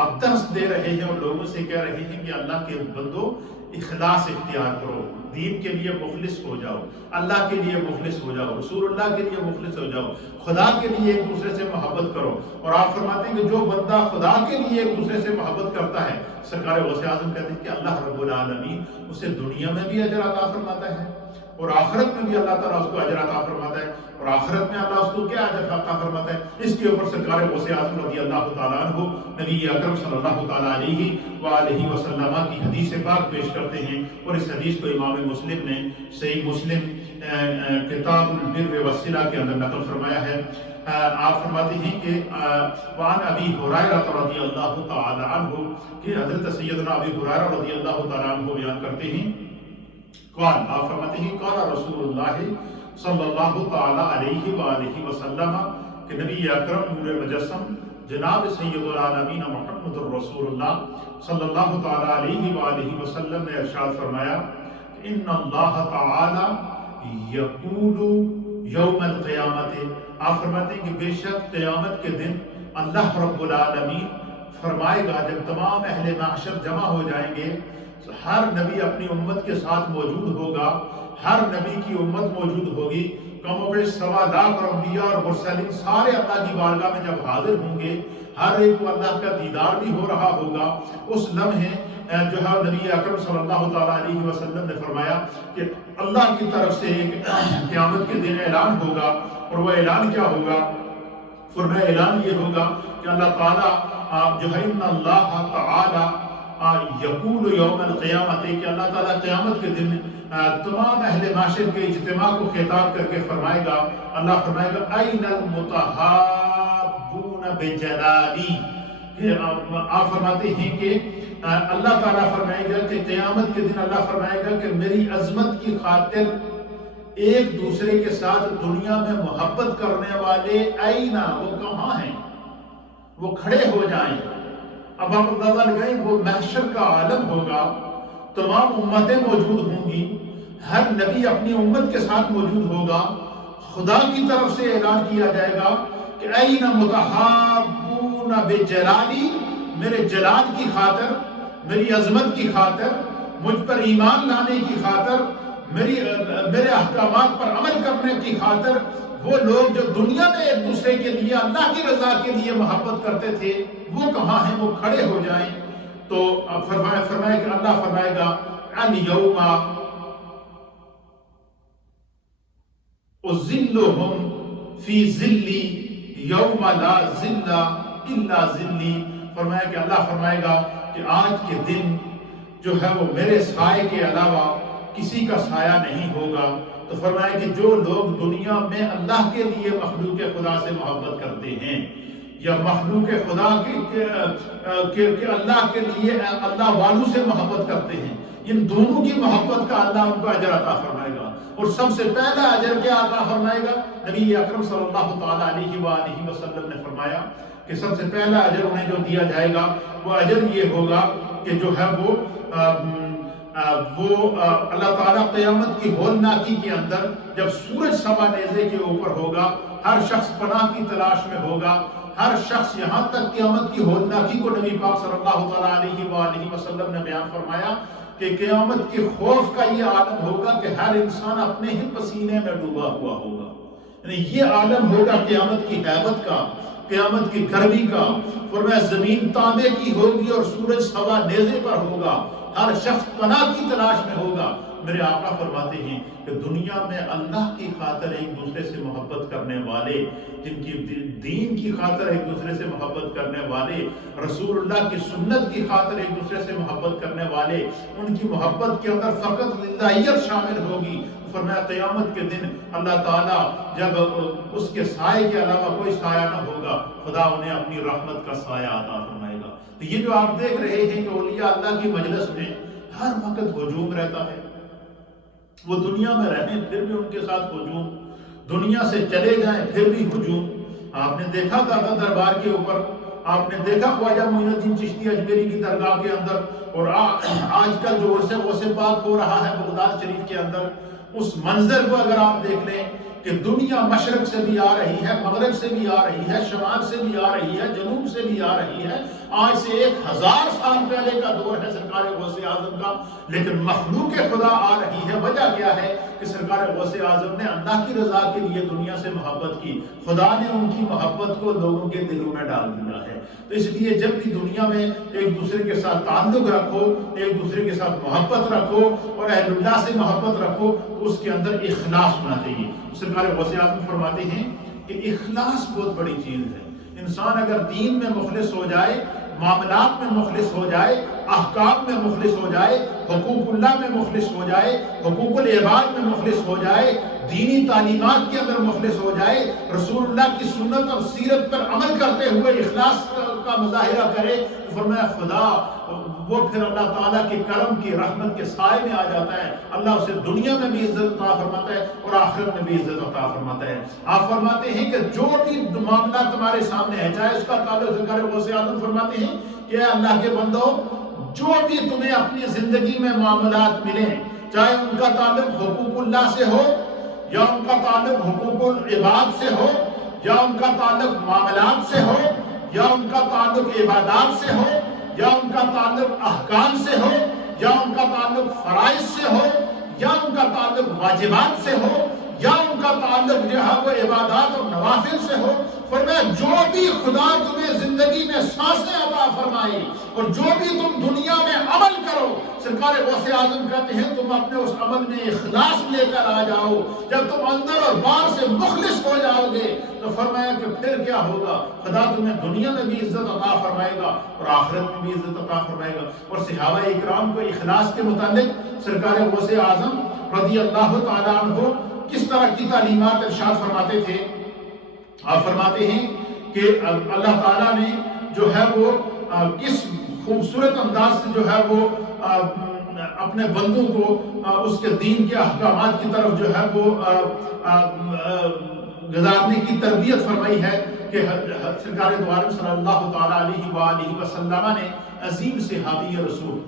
آپ درس دے رہے ہیں اور لوگوں سے کہہ رہے ہیں کہ اللہ کے بندو اخلاص اختیار کرو، دین کے لیے مخلص ہو جاؤ، اللہ کے لیے مخلص ہو جاؤ، رسول اللہ کے لیے مخلص ہو جاؤ، خدا کے لیے ایک دوسرے سے محبت کرو۔ اور آپ فرماتے ہیں کہ جو بندہ خدا کے لیے ایک دوسرے سے محبت کرتا ہے، سرکار غوث اعظم کہتے ہیں کہ اللہ رب العالمین اسے دنیا میں بھی اجر عطا فرماتا ہے، اور آخرت میں بھی اللہ تعالیٰ اس کو اجر عطا فرماتا ہے، اور آخرت میں اللہ اس کو کیا اجر عطا فرماتا ہے، اس کے اوپر سرکار غوث اعظم رضی اللہ تعالیٰ عنہ نبی اکرم صلی اللہ تعالیٰ علیہ وآلہ وسلم کی حدیث پاک پیش کرتے ہیں، اور اس حدیث کو امام مسلم نے صحیح مسلم کتاب البر والصلہ کے اندر نقل فرمایا ہے۔ آپ فرماتے ہیں کہ وعن ابی ہریرہ رضی اللہ تعالی عنہ، کہ حضرت سیدنا ابی ہریرہ رضی اللہ تعالی عنہ بیان کرتے ہیں، قال، آپ فرماتے ہیں قال رسول اللہ صلی اللہ تعالی علیہ وآلہ وسلم، کہ نبی اکرم نور مجسم جناب سید العالمین محمد الرسول اللہ صلی اللہ تعالی علیہ وآلہ وسلم نے ارشاد فرمایا، ان اللہ تعالی یقول یوم القیامت، آپ فرماتے ہیں کہ بے شک قیامت کے دن اللہ رب العالمین فرمائے گا، جب تمام اہل محشر جمع ہو جائیں گے، ہر نبی اپنی امت کے ساتھ موجود ہوگا، ہر نبی کی امت موجود ہوگی، کم و بیش 1.25 لاکھ اور انبیاء اور مرسلین سارے اللہ کی بارگاہ میں جب حاضر ہوں گے، ہر ایک کو اللہ کا دیدار بھی ہو رہا ہوگا، اس لمحے جو ہے نبی اکرم صلی اللہ تعالیٰ علیہ وسلم نے فرمایا کہ اللہ کی طرف سے ایک قیامت کے دن اعلان ہوگا، اور وہ اعلان کیا ہوگا؟ فرمایا اعلان یہ ہوگا کہ اللہ تعالیٰ جو ہے ان اللہ تعالیٰ یقول یوم القیامت، کہ اللہ تعالیٰ قیامت کے دن تمام اہل معاشر کے اجتماع کو خطاب کر کے فرمائے گا، اللہ فرمائے گا این المتحابون بجلالی، کہ آپ فرماتے ہیں کہ اللہ تعالیٰ فرمائے گا کہ قیامت کے دن اللہ فرمائے گا کہ میری عظمت کی خاطر ایک دوسرے کے ساتھ دنیا میں محبت کرنے والے اینا، وہ کہاں ہیں؟ وہ کھڑے ہو جائیں۔ اب آپ اندازہ لگائیں، وہ محشر کا عالم ہوگا، تمام امتیں موجود ہوں گی، ہر نبی اپنی امت کے ساتھ موجود ہوگا، خدا کی طرف سے اعلان کیا جائے گا کہ این متحابون بجلالی، میرے جلال کی خاطر، میری عظمت کی خاطر، مجھ پر ایمان لانے کی خاطر، میرے احکامات پر عمل کرنے کی خاطر، وہ لوگ جو دنیا میں ایک دوسرے کے لیے اللہ کی رضا کے لیے محبت کرتے تھے، وہ کہاں ہیں؟ وہ کھڑے ہو جائیں۔ تو فرمائے کہ اللہ فرمائے گا الیوم اظلہم فی ظلی یوم لا ظل الا ظلی، فرمایا کہ اللہ فرمائے گا کہ آج کے دن جو ہے وہ میرے سائے کے علاوہ کسی کا سایہ نہیں ہوگا۔ تو فرمایا کہ جو لوگ دنیا میں اللہ کے لیے مخلوق خدا سے محبت کرتے ہیں، یا مخلوق خدا کے اللہ کے لیے اللہ والوں سے محبت کرتے ہیں، ان دونوں کی محبت کا اللہ ان کو اجر عطا فرمائے گا۔ اور سب سے پہلا اجر کیا عطا فرمائے گا؟ نبی اکرم صلی اللہ تعالیٰ علیہ وآلہ وسلم نے فرمایا کہ سب سے پہلا اجر انہیں جو دیا جائے گا وہ اجر یہ ہوگا کہ جو ہے وہ اللہ تعالیٰ قیامت کی ہولناکی کے اندر جب سورج سوا نیزے کے اوپر ہوگا، ہر شخص پناہ کی تلاش میں ہوگا، ہر شخص یہاں تک قیامت کی ہولناکی کو نبی پاک صلی اللہ تعالیٰ علیہ وآلہ وسلم نے بیان فرمایا کہ قیامت کے خوف کا یہ عالم ہوگا کہ ہر انسان اپنے ہی پسینے میں ڈوبا ہوا ہوگا، یعنی یہ عالم ہوگا قیامت کی ہیبت کا، قیامت کی گرمی کا۔ فرمایا زمین تانبے کی ہوگی اور سورج سوا نیزے پر ہوگا، ہر شخص پناہ کی تلاش میں ہوگا۔ میرے آقا فرماتے ہیں کہ دنیا میں اللہ کی خاطر ایک دوسرے سے محبت کرنے والے، جن کی دین کی خاطر ایک دوسرے سے محبت کرنے والے، رسول اللہ کی سنت کی خاطر ایک دوسرے سے محبت کرنے والے، ان کی محبت کے اندر فقط للہیت شامل ہوگی۔ فرمایا قیامت کے دن اللہ تعالیٰ جب اس کے سائے کے علاوہ کوئی سایہ نہ ہوگا، خدا انہیں اپنی رحمت کا سایہ عطا فرمائے گا۔ تو یہ جو آپ دیکھ رہے ہیں کہ اولیاء اللہ کی مجلس میں ہر وقت ہجوم رہتا ہے، وہ دنیا میں رہیں پھر بھی ان کے ساتھ ہجوم، دنیا سے چلے جائیں پھر بھی ہجوم۔ آپ نے دیکھا دادا دربار کے اوپر، آپ نے دیکھا خواجہ معین الدین چشتی اجمیری کی درگاہ کے اندر، اور آج کل جو عرصے غوث پاک ہو رہا ہے بغداد شریف کے اندر، اس منظر کو اگر آپ دیکھ لیں کہ دنیا مشرق سے بھی آ رہی ہے، مغرب سے بھی آ رہی ہے، شمال سے بھی آ رہی ہے، جنوب سے بھی آ رہی ہے، آج سے 1000 سال پہلے کا دور ہے سرکار غوث اعظم کا، لیکن مخلوق خدا آ رہی ہے۔ وجہ کیا ہے کہ سرکار غوث اعظم نے اللہ کی رضا کے لیے دنیا سے محبت کی، خدا نے ان کی محبت کو لوگوں کے دلوں میں ڈال دیا ہے۔ تو اس لیے جب بھی دنیا میں ایک دوسرے کے ساتھ تعلق رکھو، ایک دوسرے کے ساتھ محبت رکھو اور اہل اللہ سے محبت رکھو تو اس کے اندر اخلاص ہونا چاہیے۔ سرکار غوث اعظم فرماتے ہیں کہ اخلاص بہت بڑی چیز ہے۔ انسان اگر دین میں مخلص ہو جائے، معاملات میں مخلص ہو جائے، احکام میں مخلص ہو جائے، حقوق اللہ میں مخلص ہو جائے، حقوق العباد میں مخلص ہو جائے، دینی تعلیمات کے اندر مخلص ہو جائے، رسول اللہ کی سنت اور سیرت پر عمل کرتے ہوئے اخلاص کا مظاہرہ کرے، تو فرمایا خدا وہ پھر اللہ تعالیٰ کے کرم کی رحمت کے سائے میں آ جاتا ہے، اللہ اسے دنیا میں بھی عزت عطا فرماتا ہے اور آخرت میں بھی عزت عطا فرماتا ہے۔ آپ فرماتے ہیں کہ جو بھی معاملہ تمہارے سامنے ہے، چاہے اس کا تعلق سرکار غوث اعظم فرماتے ہیں کہ اے اللہ کے بندو، جو بھی تمہیں اپنی زندگی میں معاملات ملیں، چاہے ان کا تعلق حقوق اللہ سے ہو یا ان کا تعلق حقوق العباد سے ہو یا ان کا تعلق معاملات سے ہو یا ان کا تعلق عبادات سے ہو یا ان کا تعلق احکام سے ہو یا ان کا تعلق فرائض سے ہو یا ان کا تعلق واجبات سے ہو یا ان کا تعلق جو ہے وہ عبادات اور نوافل سے ہو، فرمایا جو بھی خدا تمہیں زندگی میں سانسیں عطا فرمائے اور جو بھی تم دنیا میں عمل کرو، سرکار غوث اعظم کہتے ہیں تم اپنے اس عمل میں اخلاص لے کر آ جاؤ۔ جب تم اندر اور باہر سے مخلص ہو جاؤ گے تو فرمایا کہ پھر کیا ہوگا، خدا تمہیں دنیا میں بھی عزت عطا فرمائے گا اور آخرت میں بھی عزت عطا فرمائے گا۔ اور صحابہ اکرام کو اخلاص کے متعلق سرکار غوث اعظم رضی اللہ تعالیٰ عنہ کس طرح کی تعلیمات ارشاد فرماتے تھے؟ آپ فرماتے ہیں کہ اللہ تعالیٰ نے جو ہے وہ کس خوبصورت انداز سے جو ہے وہ اپنے بندوں کو اس کے دین کے احکامات کی طرف جو ہے وہ گزارنے کی تربیت فرمائی ہے کہ سرکار دو عالم صلی اللہ تعالیٰ علیہ وآلہ وسلم نے عظیم صحابی رسول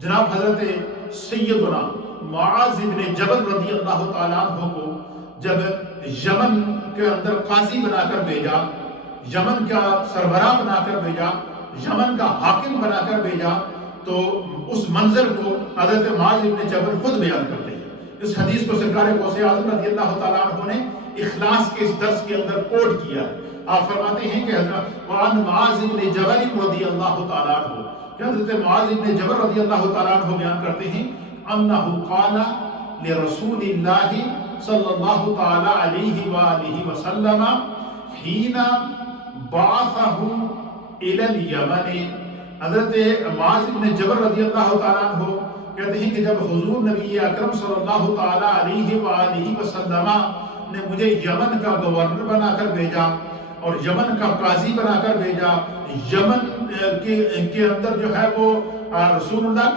جناب حضرت سیدنا معاذ بن جبل رضی اللہ تعالیٰ عنہ کو جب یمن کے اندر قاضی بنا کر بھیجا، یمن کا سربراہ بنا کر بھیجا، یمن کا حاکم بنا کر بھیجا، تو اس منظر کو حضرت معاذ بن جبل خود بیان کرتے ہیں۔ اس حدیث کو سرکار غوث اعظم رضی اللہ تعالیٰ عنہ نے اخلاص کے اس درس کے اندر کوٹ کیا ہے۔ آپ فرماتے ہیں کہ حضرت وعن معاذ بن جبل رضی اللہ تعالیٰ عنہ، کہ حضرت معاذ بن جبل رضی اللہ تعالیٰ عنہ بیان کرتے ہیں انہو قال لرسول اللہ صلی اللہ تعالی علیہ وآلہ وسلم حین بعثہ الی الیمن۔ حضرت معاذ بن جبل رضی اللہ تعالیٰ عنہ کہتے ہیں کہ جب حضور نبی اکرم صلی اللہ تعالی علیہ وآلہ وسلم نے مجھے یمن کا گورنر بنا کر بھیجا اور یمن کا قاضی بنا کر بھیجا، یمن کے اندر جو ہے وہ رسول اللہ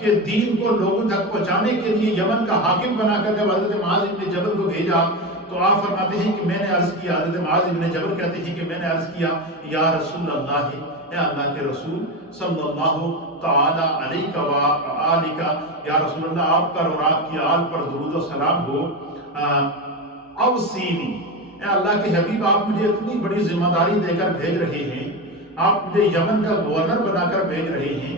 کے دین کو لوگوں تک پہنچانے کے لیے یمن کا حاکم بنا کر جب حضرت معاذ بن جبل کو بھیجا تو آپ فرماتے ہیں کہ میں نے عرض کیا، حضرت معاذ بن جبل کہتے ہیں کہ میں نے عرض کیا یا رسول اللہ، اے اللہ کے رسول صلی اللہ تعالی علیہ وآلہ، یا رسول اللہ آپ پر اور آپ کی آل پر درود و سلام ہو، اوصینی، اے اللہ کے حبیب آپ مجھے اتنی بڑی ذمہ داری دے کر بھیج رہے ہیں، آپ مجھے یمن کا گورنر بنا کر بھیج رہے ہیں،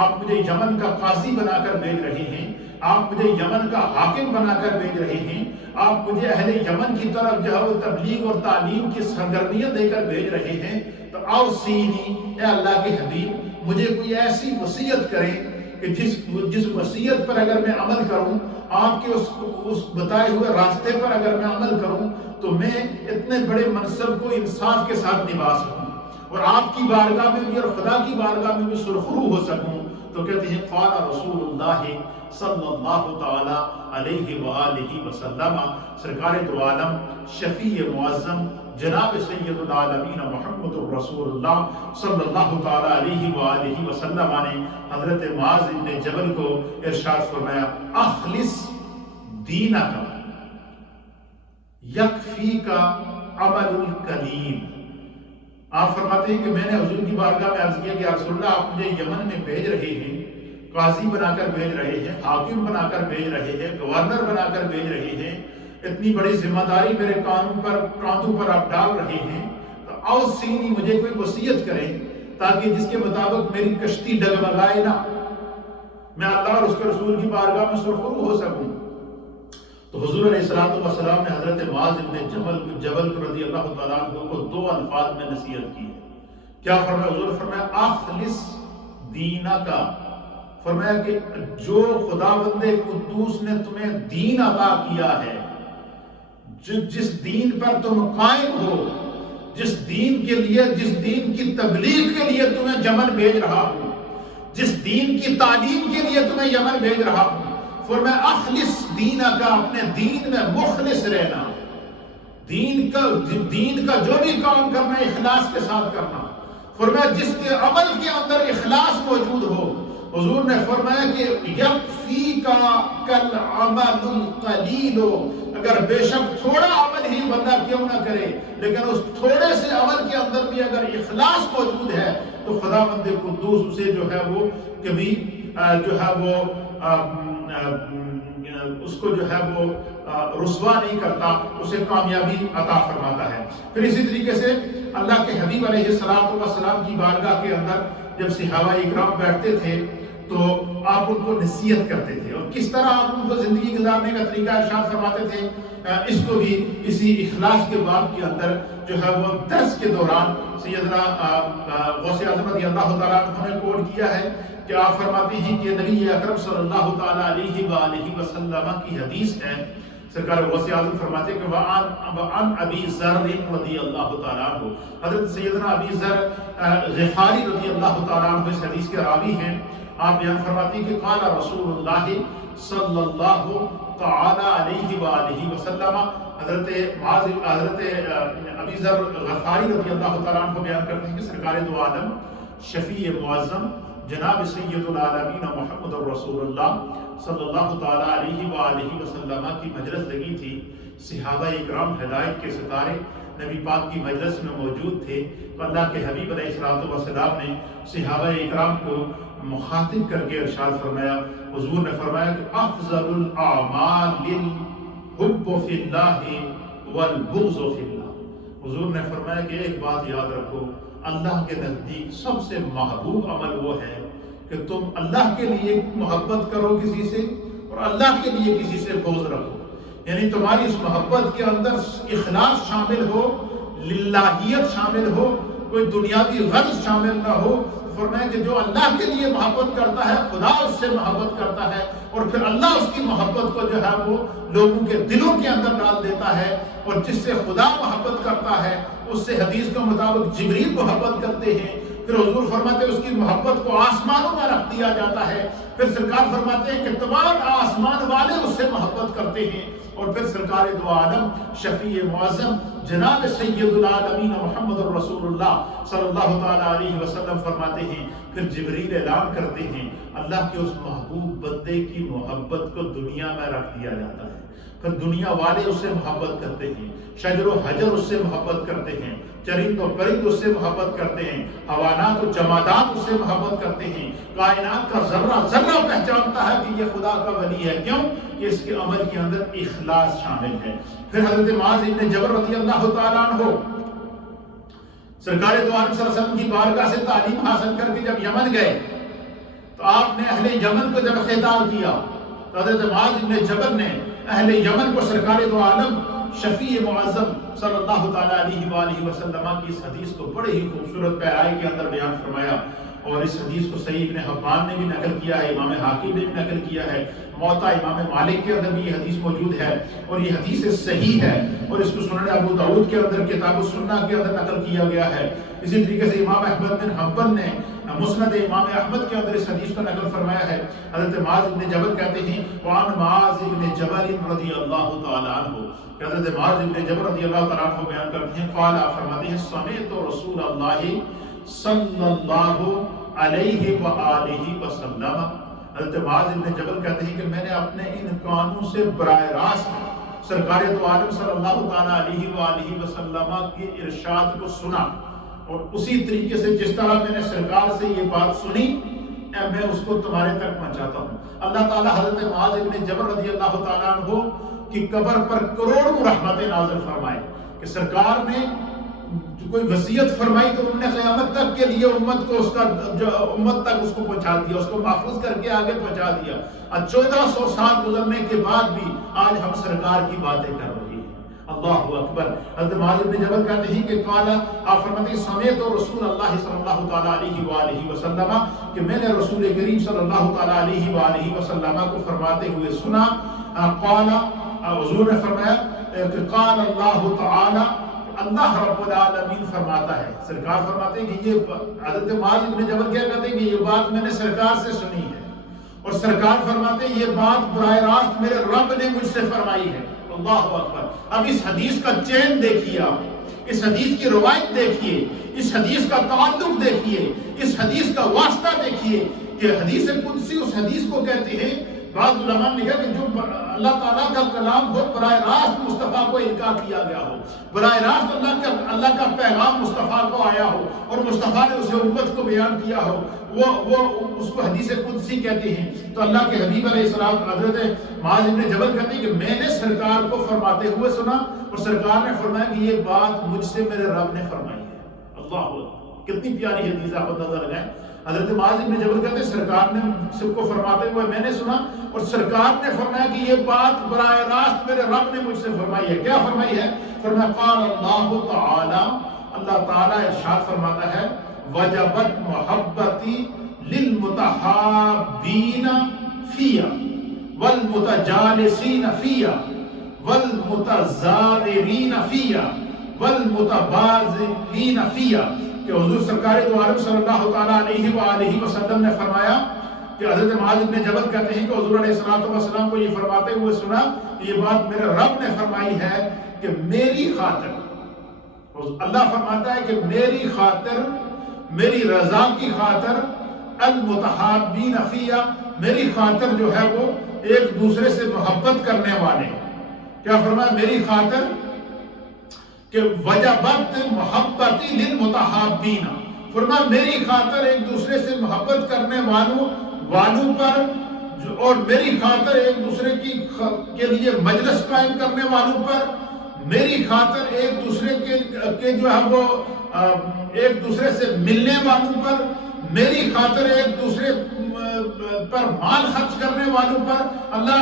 آپ مجھے یمن کا قاضی بنا کر بھیج رہے ہیں، آپ مجھے یمن کا حاکم بنا کر بھیج رہے ہیں، آپ مجھے اہل یمن کی طرف جو ہے وہ تبلیغ اور تعلیم کی سرگرمیاں دے کر بھیج رہے ہیں، تو اوصینی، اے اللہ کے حبیب مجھے کوئی ایسی وصیت کریں کہ جس وصیت پر اگر میں عمل کروں، آپ کے اس بتائے ہوئے راستے پر اگر میں عمل کروں تو میں اتنے بڑے منصب کو انصاف کے ساتھ نبھا سکوں اور آپ کی بارگاہ میں بھی اور خدا کی بارگاہ میں بھی سرخرو ہو سکوں۔ تو کہتے ہیں قال رسول اللہ صلی اللہ تعالی علیہ وآلہ وسلم، سرکار دو عالم شفیع معظم جناب سید العالمین محمد الرسول اللہ صلی اللہ تعالی علیہ وآلہ وسلم نے حضرت معاذ بن جبل کو ارشاد فرمایا اخلص دینک یکفیک عمل القلیل۔ آپ فرماتے ہیں کہ میں نے حضور کی بارگاہ میں عرض کیا کہ یا رسول اللہ آپ مجھے یمن میں بھیج رہے ہیں، قاضی بنا کر بھیج رہے ہیں، حاکم بنا کر بھیج رہے ہیں، گورنر بنا کر بھیج رہے ہیں، اتنی بڑی ذمہ داری میرے کاندھوں پر آپ ڈال رہے ہیں، تو اوصینی مجھے کوئی وصیت کریں تاکہ جس کے مطابق میری کشتی ڈگمگائے نہ، میں اللہ اور اس کے رسول کی بارگاہ میں سرخرو ہو سکوں۔ تو حضور علیہ الصلوۃ والسلام نے حضرت معاذ بن جبل رضی اللہ تعالیٰ عنہ کو دو الفاظ میں نصیحت کی ہے. کیا فرمایا؟ حضور فرمایا اخلص دینہ کا، فرمایا کہ جو خداوند قدوس نے تمہیں دین عطا کیا ہے، جس دین پر تم قائم ہو، جس دین کے لیے، جس دین کی تبلیغ کے لیے تمہیں یمن بھیج رہا ہوں، جس دین کی تعلیم کے لیے تمہیں یمن بھیج رہا ہوں، فرمایا اخلص دینہ کا، اپنے دین میں مخلص رہنا، دین کا جو بھی کام کرنا ہے اخلاص کے ساتھ کرنا. فرمایا جس کے عمل کے اندر اخلاص موجود ہو. حضور نے فرمایا کہ یکفی کا کل عمل القلیل، اگر بے شک تھوڑا عمل ہی بندہ کیوں نہ کرے، لیکن اس تھوڑے سے عمل کے اندر بھی اگر اخلاص موجود ہے تو خداوند قدوس اسے جو ہے وہ کبھی جو ہے وہ اس کو جو ہے وہ رسوا نہیں کرتا، اسے کامیابی عطا فرماتا ہے. پھر اسی طریقے سے اللہ کے حبیب علیہ الصلوۃ والسلام کی بارگاہ کے اندر جب صحابہ اکرام بیٹھتے تھے تو آپ ان کو نصیحت کرتے تھے، اور کس طرح آپ ان کو زندگی گزارنے کا طریقہ ارشاد فرماتے تھے. اس کو بھی اسی اخلاص کے باب کے اندر جو ہے وہ درس کے دوران سیدنا غوث اعظم رضی اللہ تعالیٰ عنہ نے کوٹ کیا ہے کہ آپ فرماتے ہیں کہ نبی اکرم صلی اللہ تعالیٰ علیہ وآلہ وسلم کی حدیث ہے. سرکار غوث اعظم فرماتے ہیں کہ وعن ابی ذر رضی اللہ تعالیٰ عنہ، حضرت سیدنا ابی ذر غفاری رضی اللہ تعالیٰ عنہ اس حدیث کے راوی ہیں. آپ بیان فرماتے ہیں کہ قال رسول اللہ صلی اللہ تعالی علیہ وآلہ وسلم، حضرت ابی ذر غفاری رضی اللہ تعالیٰ عنہ بیان کرتے ہیں کہ سرکار دو عالم شفیع معظم جناب سید العالمین محمد رسول اللہ صلی اللہ تعالی علیہ وآلہ وسلم کی مجلس لگی تھی. صحابہ اکرام ہدایت کے ستارے نبی پاک کی مجلس میں موجود تھے. تو اللہ کے حبیب علیہ الصلوۃ والسلام نے صحابہ اکرام کو مخاطب کر کے ارشاد فرمایا. حضور نے فرمایا کہ افضل الاعمال الحب فی اللہ والبغض فی اللہ. حضور نے فرمایا کہ ایک بات یاد رکھو، اللہ کے نزدیک سب سے محبوب عمل وہ ہے کہ تم اللہ کے لیے محبت کرو کسی سے، اور اللہ کے لیے کسی سے بغض رکھو. یعنی تمہاری اس محبت کے اندر اخلاص شامل ہو، للہیت شامل ہو، کوئی دنیاوی غرض شامل نہ ہو. فرمایا کہ جو اللہ کے لیے محبت کرتا ہے خدا اس سے محبت کرتا ہے، اور پھر اللہ اس کی محبت کو جو ہے وہ لوگوں کے دلوں کے اندر ڈال دیتا ہے. اور جس سے خدا محبت کرتا ہے اس سے حدیث کے مطابق جبریل محبت کرتے ہیں. پھر حضور فرماتے ہیں اس کی محبت کو آسمانوں میں رکھ دیا جاتا ہے. پھر سرکار فرماتے ہیں کہ تمام آسمان والے اس سے محبت کرتے ہیں. اور پھر سرکار دو عالم شفیع معظم جناب سید العالمین محمد رسول اللہ صلی اللہ تعالیٰ علیہ وسلم فرماتے ہیں، پھر جبریل اعلان کرتے ہیں اللہ کے اس محبوب بندے کی محبت کو دنیا میں رکھ دیا جاتا ہے. پھر دنیا والے اس سے محبت کرتے ہیں، شجر و حجر اس سے محبت کرتے ہیں، چرند و پرند اس سے محبت کرتے ہیں، حیوانات و جمادات اس سے محبت کرتے ہیں. کائنات کا ذرہ ذرہ پہچانتا ہے کہ یہ خدا کا ولی ہے. کیوں؟ کہ اس کے عمل کے اندر اخلاص شامل ہے. پھر حضرت معاذ بن جبل رضی اللہ تعالیٰ عنہ سرکار دو عالم صلی اللہ علیہ وسلم کی بارگاہ سے تعلیم حاصل کر کے جب یمن گئے تو آپ نے اہل یمن کو جب خطاب کیا تو حضرت معاذ بن جبل نے اہل یمن کو سرکار دو عالم شفیع معظم صلی اللہ تعالیٰ علیہ وآلہ وسلم کی اس حدیث کو بڑے ہی خوبصورت پیرائی کے اندر بیان فرمایا. اور اس حدیث کو صحیح ابن حبان نے بھی نقل کیا ہے، امام حاکم نے بھی نقل کیا ہے، موطا امام مالک کے اندر بھی یہ حدیث موجود ہے، اور یہ حدیث صحیح ہے. اور اس کو سنن ابو داؤد کے اندر کتاب السنہ کے اندر نقل کیا گیا ہے. اسی طریقے سے امام احمد بن حنبل نے مسند امام احمد کے اندر اس حدیث کو نقل فرمایا ہے. حضرت معاذ بن جبل کہتے ہیں وعن معاذ بن جبل رضی اللہ تعالیٰ عنہ، حضرت معاذ بن جبل رضی اللہ تعالیٰ عنہ بیان کرتے ہیں قال فرماتے ہیں سمعت رسول اللہ صلی اللہ علیہ وآلہ وسلم. حضرت معاذ بن جبل کہتے ہیں کہ میں نے اپنے ان کانوں سے براہ راست سرکار دو عالم صلی اللہ تعالیٰ علیہ وآلہ وسلم کے ارشاد کو سنا، اور اسی طریقے سے جس طرح میں نے سرکار سے یہ بات سنی میں اس کو تمہارے تک پہنچاتا ہوں. اللہ تعالیٰ حضرت معاذ بن جبل رضی اللہ تعالیٰ عنہ کی قبر پر کروڑوں رحمتیں نازل فرمائے کہ سرکار نے کوئی وصیت فرمائی تو انہوں نے قیامت تک کے لیے امت کو امت تک اس کو پہنچا دیا، اس کو محفوظ کر کے آگے پہنچا دیا۔ 1400 سال گزرنے کے بعد بھی آج ہم سرکار کی باتیں کر رہے ہیں۔ اللہ اکبر۔ حضرت معاذ بن جبل کہتے ہیں کہ قال، آپ فرماتے ہیں سمیعت رسول اللہ صلی اللہ تعالیٰ علیہ وآلہ وسلم، کہ میں نے رسول کریم صلی اللہ تعالیٰ علیہ وآلہ وسلم کو فرماتے ہوئے سنا۔ قال، حضور نے فرمایا کہ قال اللہ تعالیٰ، اللہ رب العالمین فرماتا ہے، سرکار فرماتے ہیں کہ یہ حضرت معاذ بن جبل کیا کہتے ہیں کہ یہ بات میں نے سرکار سے سنی ہے، اور سرکار فرماتے ہیں یہ بات براہ راست میرے رب نے مجھ سے فرمائی ہے۔ اللہ اکبر۔ اب اس حدیث کا چین دیکھیے، آپ اس حدیث کی روایت دیکھیے، اس حدیث کا تعلق دیکھیے، اس حدیث کا واسطہ دیکھیے کہ حدیث قدسی اس حدیث کو کہتے ہیں۔ بعض علماء نے کہا کہ جو اللہ تعالیٰ کا کلام ہو، براہ راست مصطفیٰ کو القاء کیا گیا ہو، براہ راست اللہ کا پیغام مصطفیٰ کو آیا ہو اور مصطفیٰ نے اسے امت کو بیان کیا ہو، وہ اس کو حدیث قدسی کہتے ہیں۔ تو اللہ کے حبیب علیہ السلام حضرت معاذ بن جبل کہتے ہیں کہ میں نے سرکار کو فرماتے ہوئے سنا، اور سرکار نے فرمایا کہ یہ بات مجھ سے میرے رب نے فرمائی ہے۔ اللہ اکبر، کتنی پیاری حدیث آپ اندازہ لگائیں۔ حضرت معاذ بن جبل کہتے ہیں سرکار نے سب کو فرماتے ہوئے میں نے سنا، اور سرکار نے فرمایا کہ یہ بات براہ راست میرے رب نے مجھ سے فرمائی ہے۔ کیا فرمائی ہے؟ فرمایا قال اللہ تعالی، اللہ تعالیٰ ارشاد فرماتا ہے وجبت محبتی للمتحابین فیا والمتجالسین فیا والمتزاررین فیا والمتبازلین فیا، کہ حضور سرکار دو عالم صلی اللہ تعالیٰ علیہ وآلہ وسلم نے فرمایا کہ حضرت معاذ بن جبل کہتے ہیں کہ حضور علیہ السلام کو یہ فرماتے ہوئے سنا کہ یہ بات میرے رب نے فرمائی ہے کہ میری خاطر، اللہ فرماتا ہے کہ میری خاطر، میری رضا کی خاطر، المتحابین فیہ، میری خاطر جو ہے وہ ایک دوسرے سے محبت کرنے والے، کیا فرمایا؟ میری خاطر کہ وجبت محبتی للمتحابین، فرمایا میری خاطر ایک دوسرے سے محبت کرنے والوں پر، اور میری خاطر ایک دوسرے کے لیے مجلس قائم کرنے والوں پر، میری خاطر ایک دوسرے کے جو ہے وہ ایک دوسرے سے ملنے والوں پر، میری خاطر ایک دوسرے پر مال خرچ کرنے والوں پر، اللہ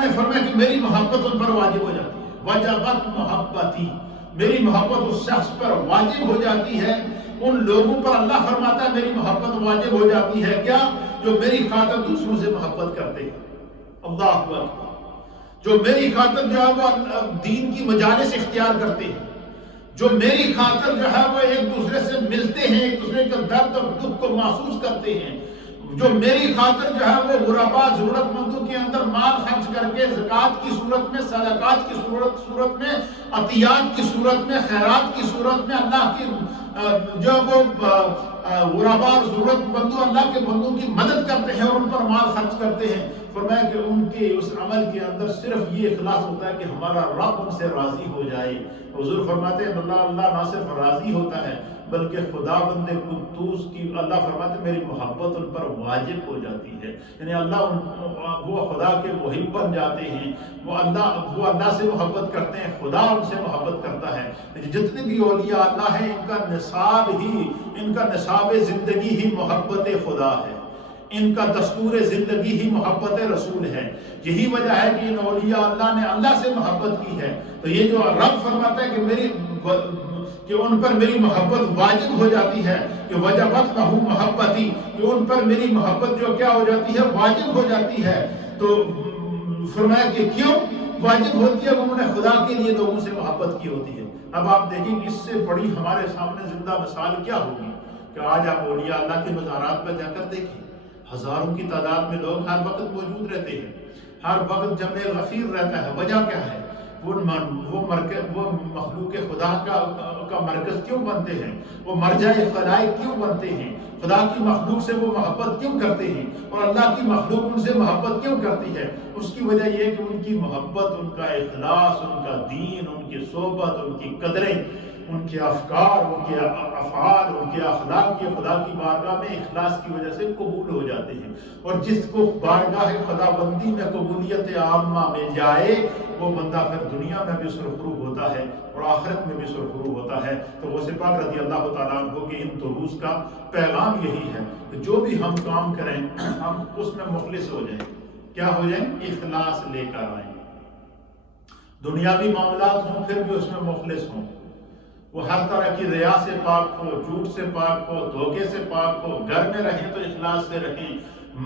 نے فرمایا کہ میری محبت ان پر واجب ہو جاتی ہے۔ وجبت محبتی، میری محبت اس شخص پر واجب ہو جاتی ہے، ان لوگوں پر اللہ فرماتا ہے میری محبت واجب ہو جاتی ہے، کیا؟ جو میری خاطر دوسروں سے محبت کرتے ہیں۔ اللہ اکبر۔ جو میری خاطر جو ہے وہ دین کی مجالس اختیار کرتے ہیں، جو میری خاطر جو ہے وہ ایک دوسرے سے ملتے ہیں، ایک دوسرے کے درد اور دکھ کو محسوس کرتے ہیں، جو میری خاطر جو ہے وہ غربا ضرورت مندوں کے اندر مال خرچ کر کے زکوٰۃ کی صورت میں، صدقات کی صورت میں، عطیات کی صورت میں، خیرات کی صورت میں اللہ کی جو وہ غربا اور ضرورت مندوں اللہ کے بندوں کی مدد کرتے ہیں اور ان پر مال خرچ کرتے ہیں، فرمایا کہ ان کے اس عمل کے اندر صرف یہ اخلاص ہوتا ہے کہ ہمارا رب ان سے راضی ہو جائے۔ حضور فرماتے ہیں اللہ نہ صرف راضی ہوتا ہے بلکہ خدا بند قدوس کی، اللہ فرماتے ہیں میری محبت ان پر واجب ہو جاتی ہے، یعنی وہ خدا کے محب بن جاتے ہیں، وہ اللہ سے محبت کرتے ہیں، خدا ان سے محبت کرتا ہے۔ جتنے بھی اولیاء اللہ ہیں ان کا نصاب زندگی ہی محبت خدا ہے، ان کا دستور زندگی ہی محبت رسول ہے۔ یہی وجہ ہے کہ ان اولیاء اللہ نے اللہ سے محبت کی ہے۔ تو یہ جو رب فرماتا ہے کہ ان پر میری محبت واجب ہو جاتی ہے، کہ وجبت لہ محبتی، کہ ان پر میری محبت جو کیا ہو جاتی ہے؟ واجب ہو جاتی ہے۔ تو فرمایا کہ کیوں واجب ہوتی ہے؟ انہوں نے خدا کے لیے لوگوں سے محبت کی ہوتی ہے۔ اب آپ دیکھیں اس سے بڑی ہمارے سامنے زندہ مثال کیا ہوگی کہ آج آپ اولیاء اللہ کے مزارات پر جا کر دیکھیں، ہزاروں کی تعداد میں لوگ ہر وقت موجود رہتے ہیں، ہر وقت جمع غفیر رہتا ہے۔ وجہ کیا ہے؟ وہ مخلوق خدا کا مرکز کیوں بنتے ہیں؟ وہ مرجع خلائق کیوں بنتے ہیں؟ خدا کی مخلوق سے وہ محبت کیوں کرتے ہیں اور اللہ کی مخلوق ان سے محبت کیوں کرتی ہے؟ اس کی وجہ یہ ہے کہ ان کی محبت، ان کا اخلاص، ان کا دین، ان کی صحبت، ان کی قدریں، ان کے افکار، ان کے افعال، ان کے اخلاق یہ خدا کی بارگاہ میں اخلاص کی وجہ سے قبول ہو جاتے ہیں۔ اور جس کو بارگاہ خدا بندی میں قبولیت عامہ مل جائے وہ بندہ پھر دنیا میں بھی سرخرو ہوتا ہے اور آخرت میں بھی سرخرو ہوتا ہے۔ تو غوث پاک رضی اللہ تعالیٰ عنہ کے ان دروس کا پیغام یہی ہے کہ جو بھی ہم کام کریں ہم اس میں مخلص ہو جائیں۔ کیا ہو جائیں؟ اخلاص لے کر آئیں۔ دنیاوی معاملات ہوں پھر بھی اس میں مخلص ہوں، وہ ہر طرح کی ریا سے پاک ہو، جھوٹ سے پاک ہو، دھوکے سے پاک ہو۔ گھر میں رہیں تو اخلاص سے رہیں،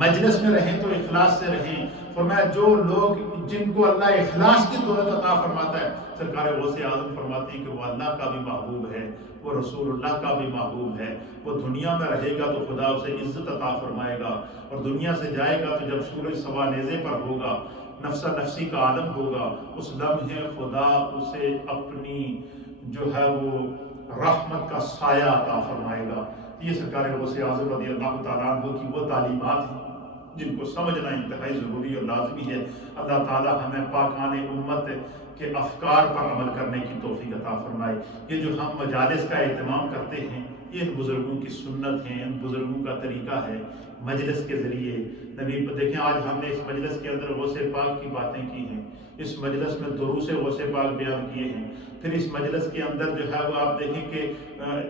مجلس میں رہیں تو اخلاص سے رہیں۔ فرمایا جو لوگ جن کو اللہ اخلاص کی دولت عطا فرماتا ہے، سرکار غوث اعظم فرماتے ہیں کہ وہ اللہ کا بھی محبوب ہے، وہ رسول اللہ کا بھی محبوب ہے۔ وہ دنیا میں رہے گا تو خدا اسے عزت عطا فرمائے گا، اور دنیا سے جائے گا تو جب سورج سوا نیزے پر ہوگا، نفسا نفسی کا عالم ہوگا، اس لمحے خدا اسے اپنی جو ہے وہ رحمت کا سایہ عطا فرمائے گا۔ یہ سرکار غوث اعظم رضی اللہ تعالیٰ عنہ کی وہ تعلیمات ہیں جن کو سمجھنا انتہائی ضروری اور لازمی ہے۔ اللہ تعالیٰ ہمیں پاکان امت کے افکار پر عمل کرنے کی توفیق عطا فرمائے۔ یہ جو ہم مجالس کا اہتمام کرتے ہیں یہ ان بزرگوں کی سنت ہے، ان بزرگوں کا طریقہ ہے۔ مجلس کے ذریعے نبی دیکھیں آج ہم نے اس مجلس کے اندر غوث پاک کی باتیں کی ہیں، اس مجلس میں دروس غوث پاک بیان کیے ہیں۔ پھر اس مجلس کے اندر جو ہے وہ آپ دیکھیں کہ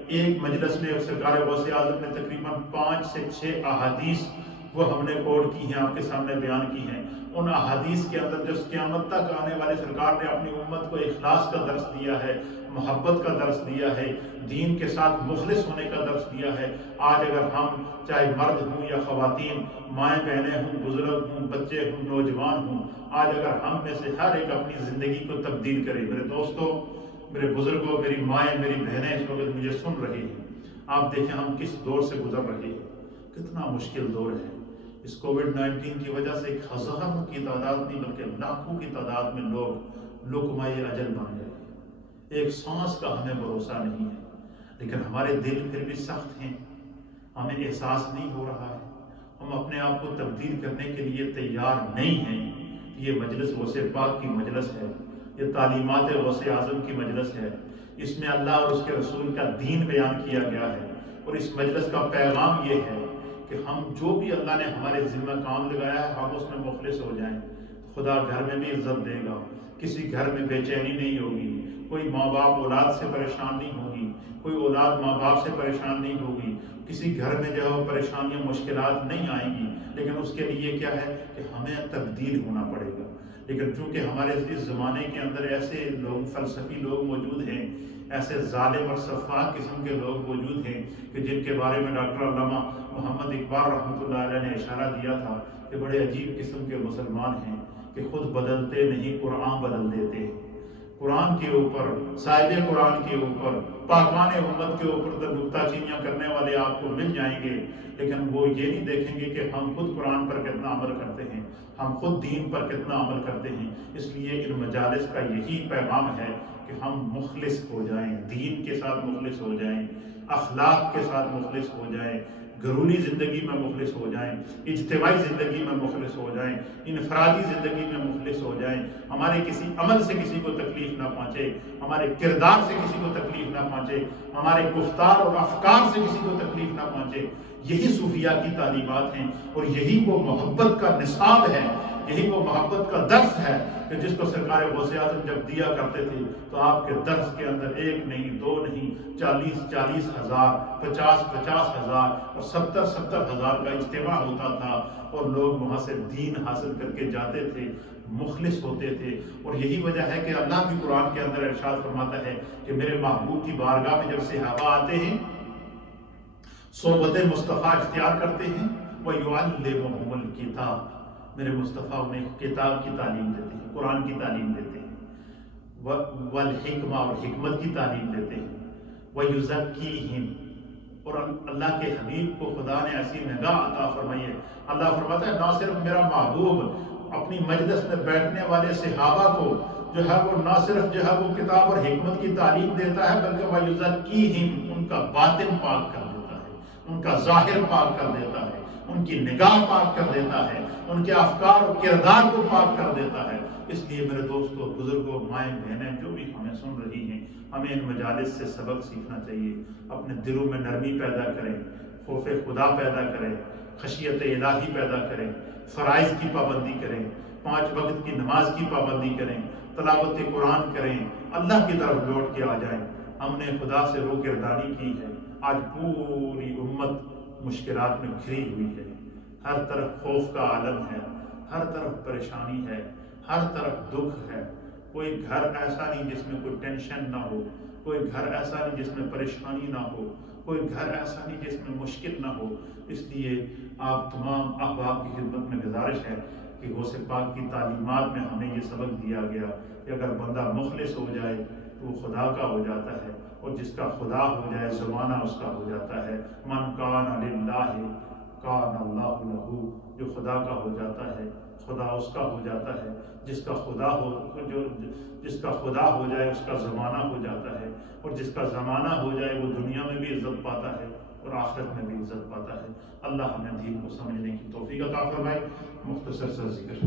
ایک مجلس میں سرکار غوث اعظم نے تقریباً 5 سے 6 احادیث وہ ہم نے کوٹ کی ہیں، آپ کے سامنے بیان کی ہیں۔ ان احادیث کے اندر جو قیامت تک آنے والے سرکار نے اپنی امت کو اخلاص کا درس دیا ہے، محبت کا درس دیا ہے، دین کے ساتھ مخلص ہونے کا درس دیا ہے۔ آج اگر ہم چاہے مرد ہوں یا خواتین، مائیں بہنیں ہوں، بزرگ ہوں، بچے ہوں، نوجوان ہوں، آج اگر ہم میں سے ہر ایک اپنی زندگی کو تبدیل کرے، میرے دوستوں، میرے بزرگوں، میری مائیں، میری بہنیں اس وقت مجھے سن رہی ہیں، آپ دیکھیں ہم کس دور سے گزر رہے ہیں، کتنا مشکل دور ہے۔ اس کووڈ-19 کی وجہ سے ہزاروں کی تعداد نہیں بلکہ لاکھوں کی تعداد میں لوگ لقمہ اجل بن گئے۔ ایک سانس کا ہمیں بھروسہ نہیں ہے، لیکن ہمارے دل پھر بھی سخت ہیں، ہمیں احساس نہیں ہو رہا ہے، ہم اپنے آپ کو تبدیل کرنے کے لیے تیار نہیں ہیں۔ یہ مجلس غوث پاک کی مجلس ہے، یہ تعلیمات غوث اعظم کی مجلس ہے، اس میں اللہ اور اس کے رسول کا دین بیان کیا گیا ہے، اور اس مجلس کا پیغام یہ ہے کہ ہم جو بھی اللہ نے ہمارے ذمہ کام لگایا ہے ہم اس میں مخلص ہو جائیں، خدا گھر میں بھی عزت دے گا، کسی گھر میں بے چینی نہیں ہوگی، کوئی ماں باپ اولاد سے پریشان نہیں ہوگی، کوئی اولاد ماں باپ سے پریشان نہیں ہوگی، کسی گھر میں جو ہے پریشانیاں مشکلات نہیں آئیں گی۔ لیکن اس کے لیے کیا ہے کہ ہمیں تبدیل ہونا پڑے گا۔ لیکن چونکہ ہمارے اس زمانے کے اندر ایسے لوگ، فلسفی لوگ موجود ہیں، ایسے ظالم اور سفاک قسم کے لوگ موجود ہیں کہ جن کے بارے میں ڈاکٹر علامہ محمد اقبال رحمۃ اللہ علیہ نے اشارہ دیا تھا کہ بڑے عجیب قسم کے مسلمان ہیں کہ خود بدلتے نہیں قرآن بدل دیتے۔ قرآن کے اوپر، صاحب قرآن کے اوپر، پاکان امت کے اوپر تو نکتہ چینیاں کرنے والے آپ کو مل جائیں گے، لیکن وہ یہ نہیں دیکھیں گے کہ ہم خود قرآن پر کتنا عمل کرتے ہیں، ہم خود دین پر کتنا عمل کرتے ہیں۔ اس لیے ان مجالس کا یہی پیغام ہے کہ ہم مخلص ہو جائیں، دین کے ساتھ مخلص ہو جائیں، اخلاق کے ساتھ مخلص ہو جائیں، گھریلو زندگی میں مخلص ہو جائیں، اجتماعی زندگی میں مخلص ہو جائیں، انفرادی زندگی میں مخلص ہو جائیں، ہمارے کسی عمل سے کسی کو تکلیف نہ پہنچے، ہمارے کردار سے کسی کو تکلیف نہ پہنچے، ہمارے گفتار اور افکار سے کسی کو تکلیف نہ پہنچے۔ یہی صوفیہ کی تعلیمات ہیں، اور یہی وہ محبت کا نصاب ہے، یہی وہ محبت کا درس ہے کہ جس کو سرکار غوث اعظم جب دیا کرتے تھے تو آپ کے درس کے اندر 1 نہیں 2 نہیں 40 ہزار، 50 ہزار اور 70 ہزار کا اجتماع ہوتا تھا، اور لوگ وہاں سے دین حاصل کر کے جاتے تھے، مخلص ہوتے تھے۔ اور یہی وجہ ہے کہ اللہ بھی قرآن کے اندر ارشاد فرماتا ہے کہ میرے محبوب کی بارگاہ میں جب صحابہ آتے ہیں، صحبت مصطفیٰ اختیار کرتے ہیں، وَيُعَلِّمُهُمُ الْكِتَابَ، میرے مصطفیٰ انہیں کتاب کی تعلیم دیتے ہیں، قرآن کی تعلیم دیتے ہیں، والحکمہ، اور حکمت کی تعلیم دیتے ہیں، وَيُزَكِّيهِمْ، اور اللہ کے حبیب کو خدا نے ایسی نگاہ عطا فرمائی ہے۔ اللہ فرماتا ہے نہ صرف میرا محبوب اپنی مجلس میں بیٹھنے والے صحابہ کو جو ہے وہ نہ صرف جو ہے وہ کتاب اور حکمت کی تعلیم دیتا ہے، بلکہ وَيُزَكِّيهِمْ، ان کا باطن پاک کر دیتا ہے، ان کا ظاہر پاک کر دیتا ہے، ان کی نگاہ پاک کر دیتا ہے، ان کے افکار و کردار کو پاک کر دیتا ہے۔ اس لیے میرے دوستو، بزرگوں، مائیں بہنیں جو بھی ہمیں سن رہی ہیں، ہمیں ان مجالس سے سبق سیکھنا چاہیے، اپنے دلوں میں نرمی پیدا کریں، خوف خدا پیدا کریں، خشیت الہی پیدا کریں، فرائض کی پابندی کریں، 5 وقت کی نماز کی پابندی کریں، تلاوت قرآن کریں، اللہ کی طرف لوٹ کے آ جائیں۔ ہم نے خدا سے روگردانی کی ہے، آج پوری امت مشکلات میں گھری ہوئی ہے، ہر طرف خوف کا عالم ہے، ہر طرف پریشانی ہے، ہر طرف دکھ ہے۔ کوئی گھر ایسا نہیں جس میں کوئی ٹینشن نہ ہو، کوئی گھر ایسا نہیں جس میں پریشانی نہ ہو، کوئی گھر ایسا نہیں جس میں مشکل نہ ہو۔ اس لیے آپ تمام احباب کی خدمت میں گزارش ہے کہ غوث پاک کی تعلیمات میں ہمیں یہ سبق دیا گیا کہ اگر بندہ مخلص ہو جائے تو وہ خدا کا ہو جاتا ہے، اور جس کا خدا ہو جائے زمانہ اس کا ہو جاتا ہے۔ من کان للہ کان اللہ لہ، جو خدا کا ہو جاتا ہے خدا اس کا ہو جاتا ہے۔ جس کا خدا ہو جائے اس کا زمانہ ہو جاتا ہے، اور جس کا زمانہ ہو جائے وہ دنیا میں بھی عزت پاتا ہے اور آخرت میں بھی عزت پاتا ہے۔ اللہ ہمیں دین کو سمجھنے کی توفیق عطا فرمائے۔ مختصر سا ذکر،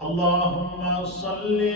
اللہم صلی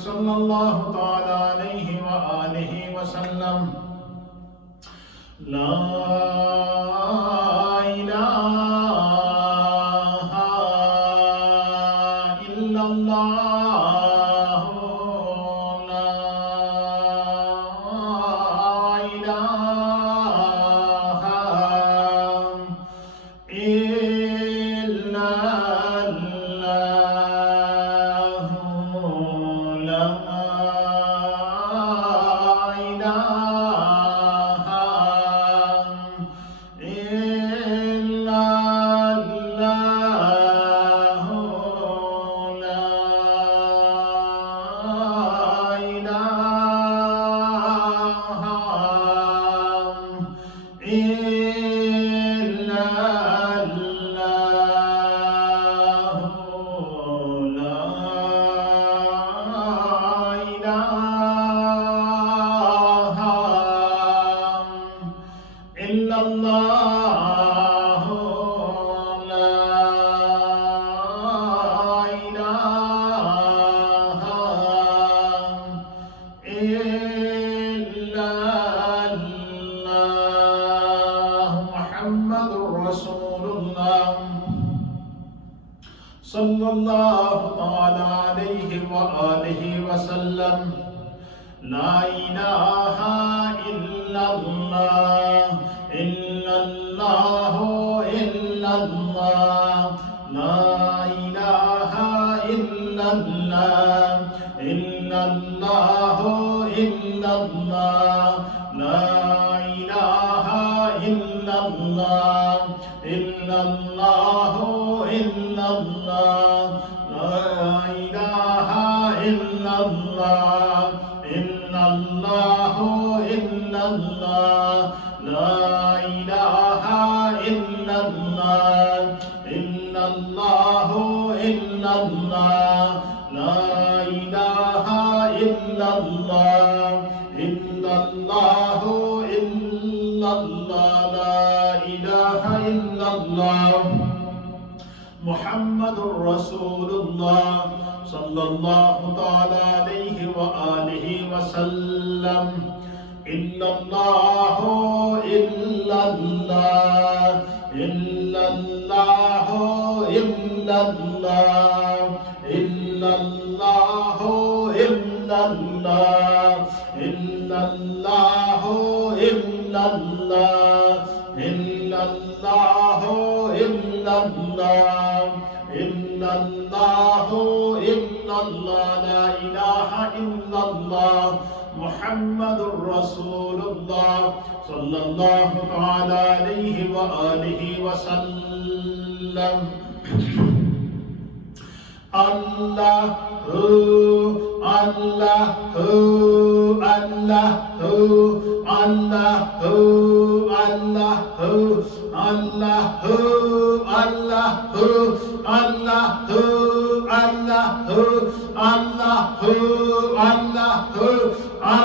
صلی اللہ تعالی علیہ وآلہ وسلم۔ لا الہ الا اللہ، لا الہ الا صلی اللہ تعالی علیہ وآلہ وسلم۔ لا الہ الا اللہ، الا اللہ، الا اللہ، لا الہ الا اللہ، الا اللہ، الا اللہ، لا الہ الا اللہ، الا اللہ، الا اللہ، لا الہ الا اللہ، الا اللہ، الا إلا الله لا إله إلا الله إلا الله إلا الله لا إله إلا الله إلا الله إلا الله لا إله إلا الله محمد رسول الله صلى الله تعالى عليه وآله وسلم إلا الله إلا الله إلا الله إلا الله إلا الله إلا الله إلا الله إلا الله إلا الله إلا الله إلا الله إلا الله لا إله إلا الله محمد رسول الله صلى الله تعالى عليه وآله وسلم الله الله الله الله الله الله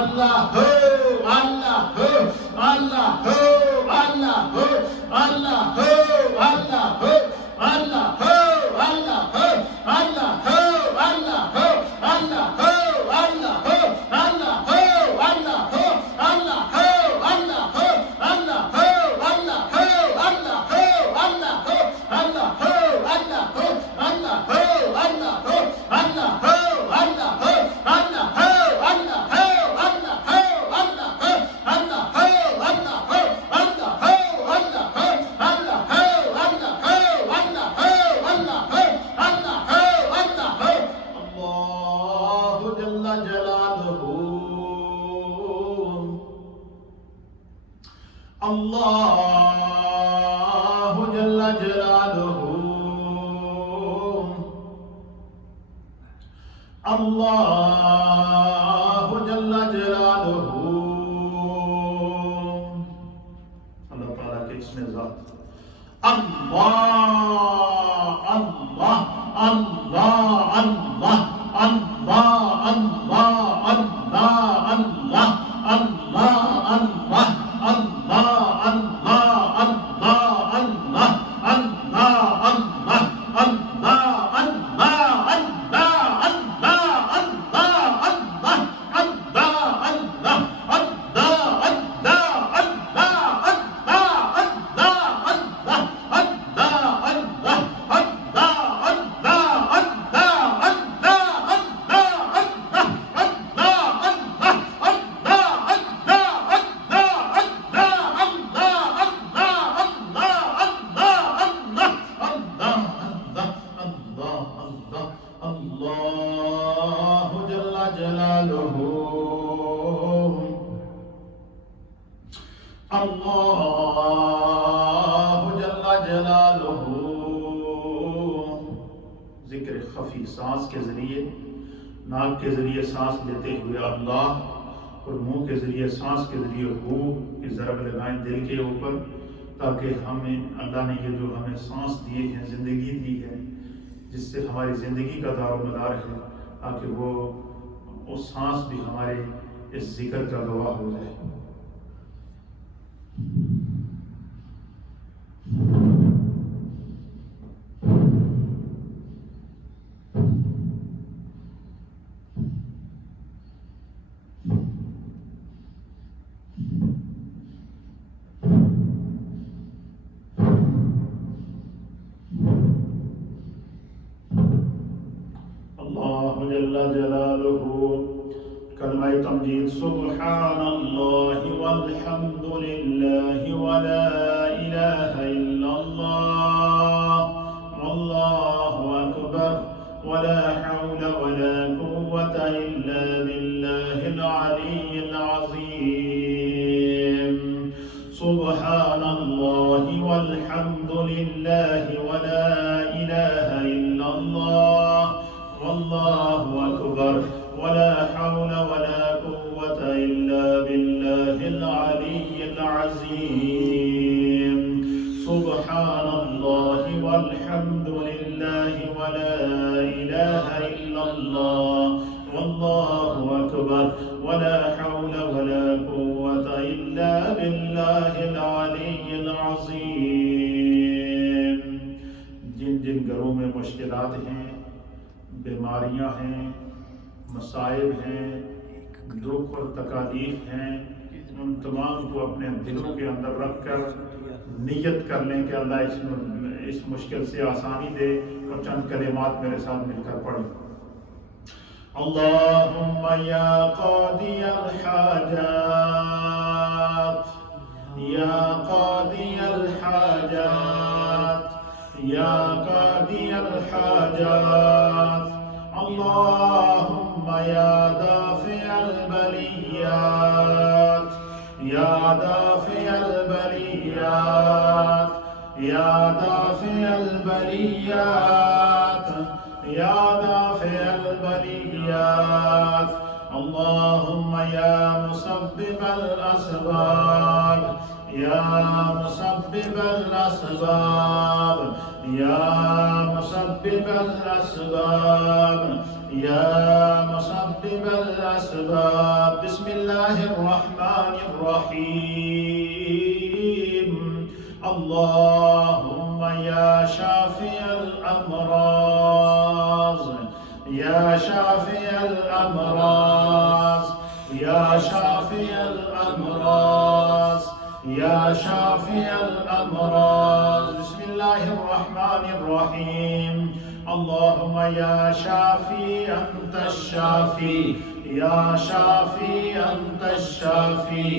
الله الله الله جل جلاله الله جل جلاله اللہ تعالیٰ کے اسم ذات اللہ اللہ اللہ اللہ اللہ اللہ اللہ اللہ اللہ اللہ ذکر خفی سانس کے ذریعے، ناک کے ذریعے سانس لیتے ہوئے اللہ اور منہ کے ذریعے سانس کے ذریعے ہو کی ضرب لگائیں دل کے اوپر، تاکہ ہمیں اللہ نے یہ جو ہمیں سانس دیے ہیں، زندگی دی ہے، جس سے ہماری زندگی کا دار و مدار ہے، تاکہ وہ سانس بھی ہمارے اس ذکر کا گواہ ہو جائے۔ جل جلالہ کلمہ تمجید سبحان اللہ والحمد للہ ولا الہ الا اللہ واللہ اکبر ولا حول ولا قوة الا باللہ العلی العظیم سبحان اللہ والحمد للہ ولا الہ الا اللہ والله أكبر ولا حول ولا قوة إلا بالله العلي العظيم سبحان الله والحمد لله ولا إله إلا الله والله أكبر ولا حول ولا قوة إلا بالله العلي العظيم. جن جن گھروں میں مشکلات ہیں، بیماریاں ہیں، مصائب ہیں، دکھ اور تکالیف ہیں، ان تمام کو اپنے دلوں کے اندر رکھ کر نیت کر لیں کہ اللہ اس مشکل سے آسانی دے، اور چند کلمات میرے ساتھ مل کر پڑھیں. اللہم یا قاضی الحاجات یا قاضی الحاجات یا قاضی الحاجات اللہم یا دافع البلیات یا دافع البلیات یا دافع البلیات یا دافع البلیات اللہم یا مسبب الاسباب یا مسبب الاسباب یا مسبب الاسباب یا مسبب الاسباب. بسم اللہ الرحمن الرحیم. اللہم یا شافی الامراض یا شافی الامراض یا شافی الامراض یا شافی الامراض. بسم اللہ الرحمن الرحیم. اللہم یا شافی انت الشافی یا شافی انت الشافی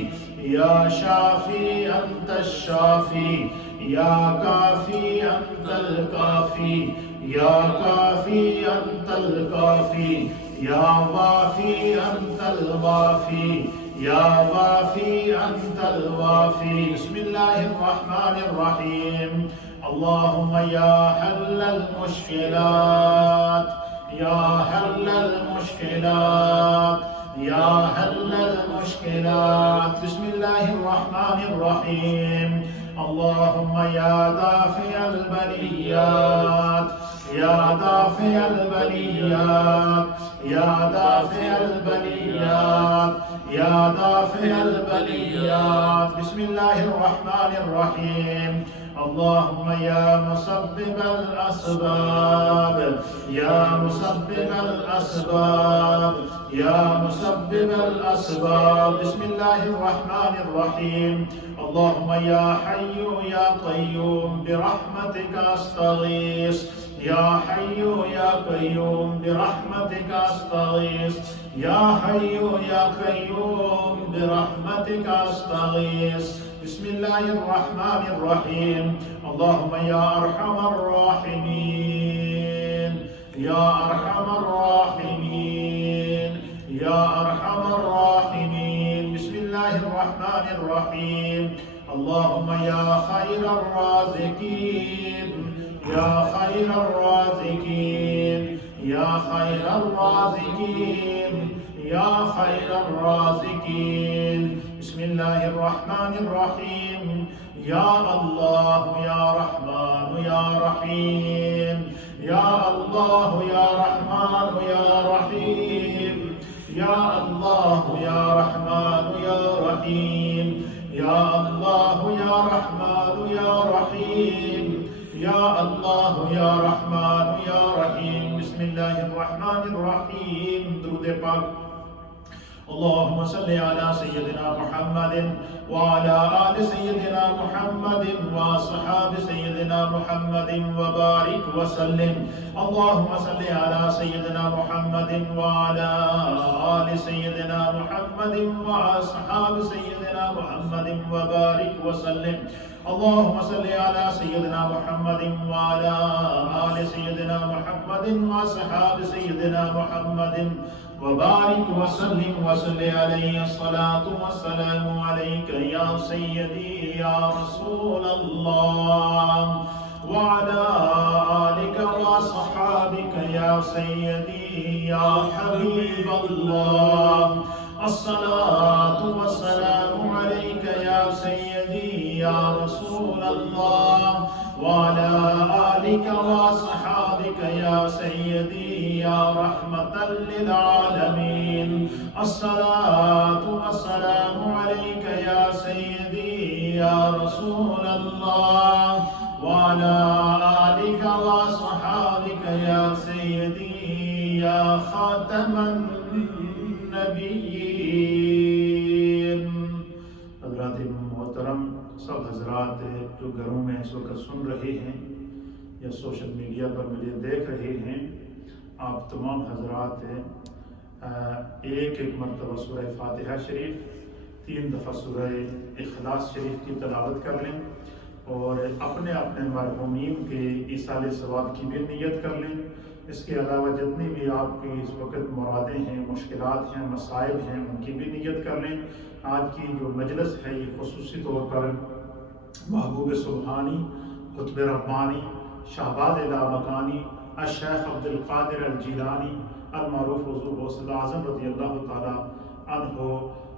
یا شافی انت الشافی یا کافی انت الکافی یا کافی انت الکافی یا وافی انت الوافی یا وافی انت الوافی. بسم اللہ الرحمن الرحیم. اللہم یا حل المشکلات یا حل المشکلات یا حل المشکلات. بسم اللہ الرحمن الرحیم. اللہم یا دافع البلیات یا دافع البلیات یا دافع البلیات یا دافع البلیات. بسم اللہ الرحمن الرحیم. اللہم یا مسبب الاسباب یا مسبب الاسباب یا مسبب الاسباب. بسم اللہ الرحمن الرحیم. اللہم یا حی یا قیوم برحمتک استغیث یا حی یا قیوم برحمتک استغیث یا حی یا قیوم برحمتک استغیث. بسم اللہ الرحمن الرحیم. اللہم یا ارحم الراحمین یا ارحم الراحمین یا ارحم الراحمین. بسم اللہ الرحمن الرحیم. اللہم یا خیر الرازقین یا خیر الرازقین یا خیر الرازقین یا خیر الرازقین. بسم اللہ الرحمن الرحیم. یا اللہ یا رحمان یا رحیم یا اللہ یا رحمان یا رحیم یا اللہ یا رحمان یا رحیم یا اللہ یا رحمان یا رحیم یا اللہ یا رحمان یا رحیم. بسم اللہ الرحمن الرحیم. درود پاک. اللهم صل على سيدنا محمد وعلى آل سيدنا محمد وصحاب سيدنا محمد وبارك وسلم. اللهم صل على سيدنا محمد وعلى آل سيدنا محمد وصحاب سيدنا محمد وبارك وسلم. اللهم صل على سيدنا محمد وعلى آل سيدنا محمد وصحاب سيدنا محمد وبارك وسلم وصل عليه. الصلاة والسلام عليك يا سيدي يا رسول الله وعلى آلك وصحابك يا سيدي يا حبيب الله. الصلاة والسلام عليك يا سيدي يا رسول الله وعلى آلك وصحابك يا سيدي يا رحمة للعالمين الصلاة والسلام عليك يا سيدي يا رسول الله وعلى آلك وصحابك يا سيدي يا خاتم النبيين. حضرات محترم، سب حضرات جو گھروں میں اس وقت سن رہے ہیں یا سوشل میڈیا پر مجھے دیکھ رہے ہیں، آپ تمام حضرات ایک مرتبہ سورہ فاتحہ شریف، 3 دفعہ سورہ اخلاص شریف کی تلاوت کر لیں اور اپنے اپنے مرحومین کے ایصال ثواب کی بھی نیت کر لیں. اس کے علاوہ جتنی بھی آپ کی اس وقت مرادیں ہیں، مشکلات ہیں، مسائل ہیں، ان کی بھی نیت کر لیں. آج کی جو مجلس ہے یہ خصوصی طور پر محبوب سبحانی، قطب ربانی، شہباز لامکانی، الشیخ عبدالقادر الجیلانی المعروف حضور غوث الاعظم رضی اللہ تعالیٰ عنہ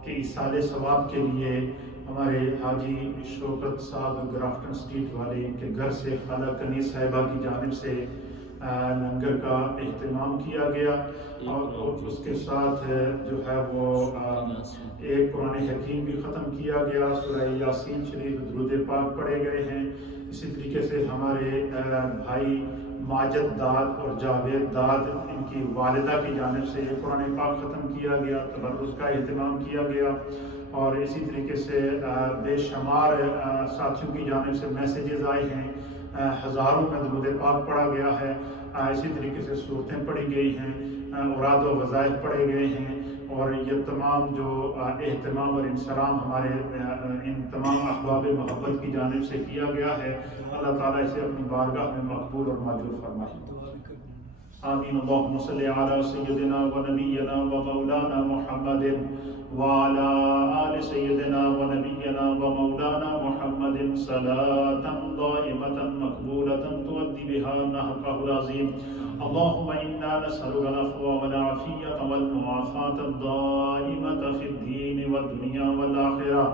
کے ایصال ثواب کے لیے ہمارے حاجی شوکت صاحب گرافٹن اسٹریٹ والے کے گھر سے خالہ کنیز صاحبہ کی جانب سے لنگر کا اہتمام کیا گیا اور اس کے ساتھ جو ہے وہ ایک قرآن حکیم بھی ختم کیا گیا، سورہ یاسین شریف، درود پاک پڑھے گئے ہیں. اسی طریقے سے ہمارے بھائی ماجد داد اور جاوید داد، ان کی والدہ کی جانب سے قرآن پاک ختم کیا گیا، تبرک کا اہتمام کیا گیا. اور اسی طریقے سے بے شمار ساتھیوں کی جانب سے میسیجز آئے ہیں، ہزاروں میں درود پاک پڑھا گیا ہے. اسی طریقے سے صورتیں پڑھی گئی ہیں، اوراد و وظائف پڑھے گئے ہیں. اور یہ تمام جو اہتمام اور انصرام ہمارے ان تمام احباب محبت کی جانب سے کیا گیا ہے، اللہ تعالیٰ اسے اپنی بارگاہ میں مقبول اور ماجور فرمائے. آمین. اللہم صلی علی سیدنا و نبینا و مولانا محمد وعلى آل سيدنا ونبينا ومولانا محمد صلاة دائمة مقبولة تؤدي بها نحقه العظيم. اللهم إنا نسألك العفو والعافية والمعافاة الدائمة في الدين والدنيا والآخرة